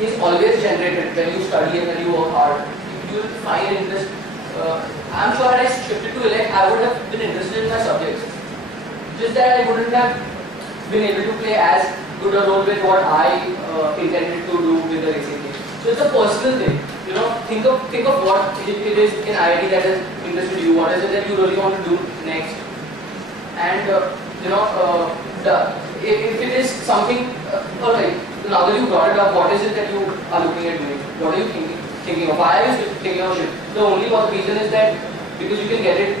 is always generated when you study and when you work hard. You will find interest. I'm sure had I shifted to elect, I would have been interested in my subjects. Just that I wouldn't have been able to play as good a role with what I intended to do with the racing game. So it's a personal thing. Think of what it is in IIT that has interested you. What is it that you really want to do next? And if it is something, alright. Now that you brought it up, what is it that you are looking at doing? What are you thinking of? Why are you thinking of it? The only reason is that because you can get it.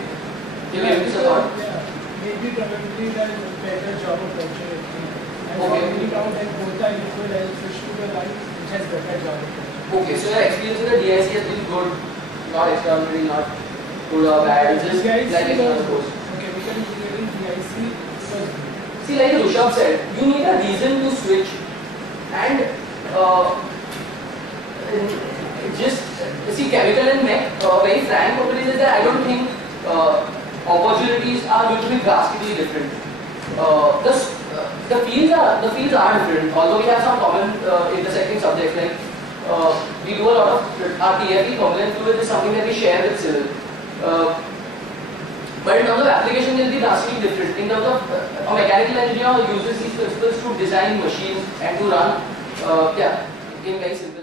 Maybe probably that better job opportunity. And okay. Finding out that both are equal and switch to the line which has better job opportunity. Okay, so your experience in the DIC has been good, not extraordinary, not good or bad. It's just like any other course. Okay, because engineering DIC was. See, like Rushabh said, you need a reason to switch, and just see chemical and mech. Very frank opinion is that I don't think opportunities are going to be drastically different. The fields are different. Although we have some common intersecting subjects like we do a lot of our TFE turbulent fluid is something that we share with civil. But in terms of application, it will be drastically different. In terms of a mechanical engineer uses these principles to design machines and to run, in very simple.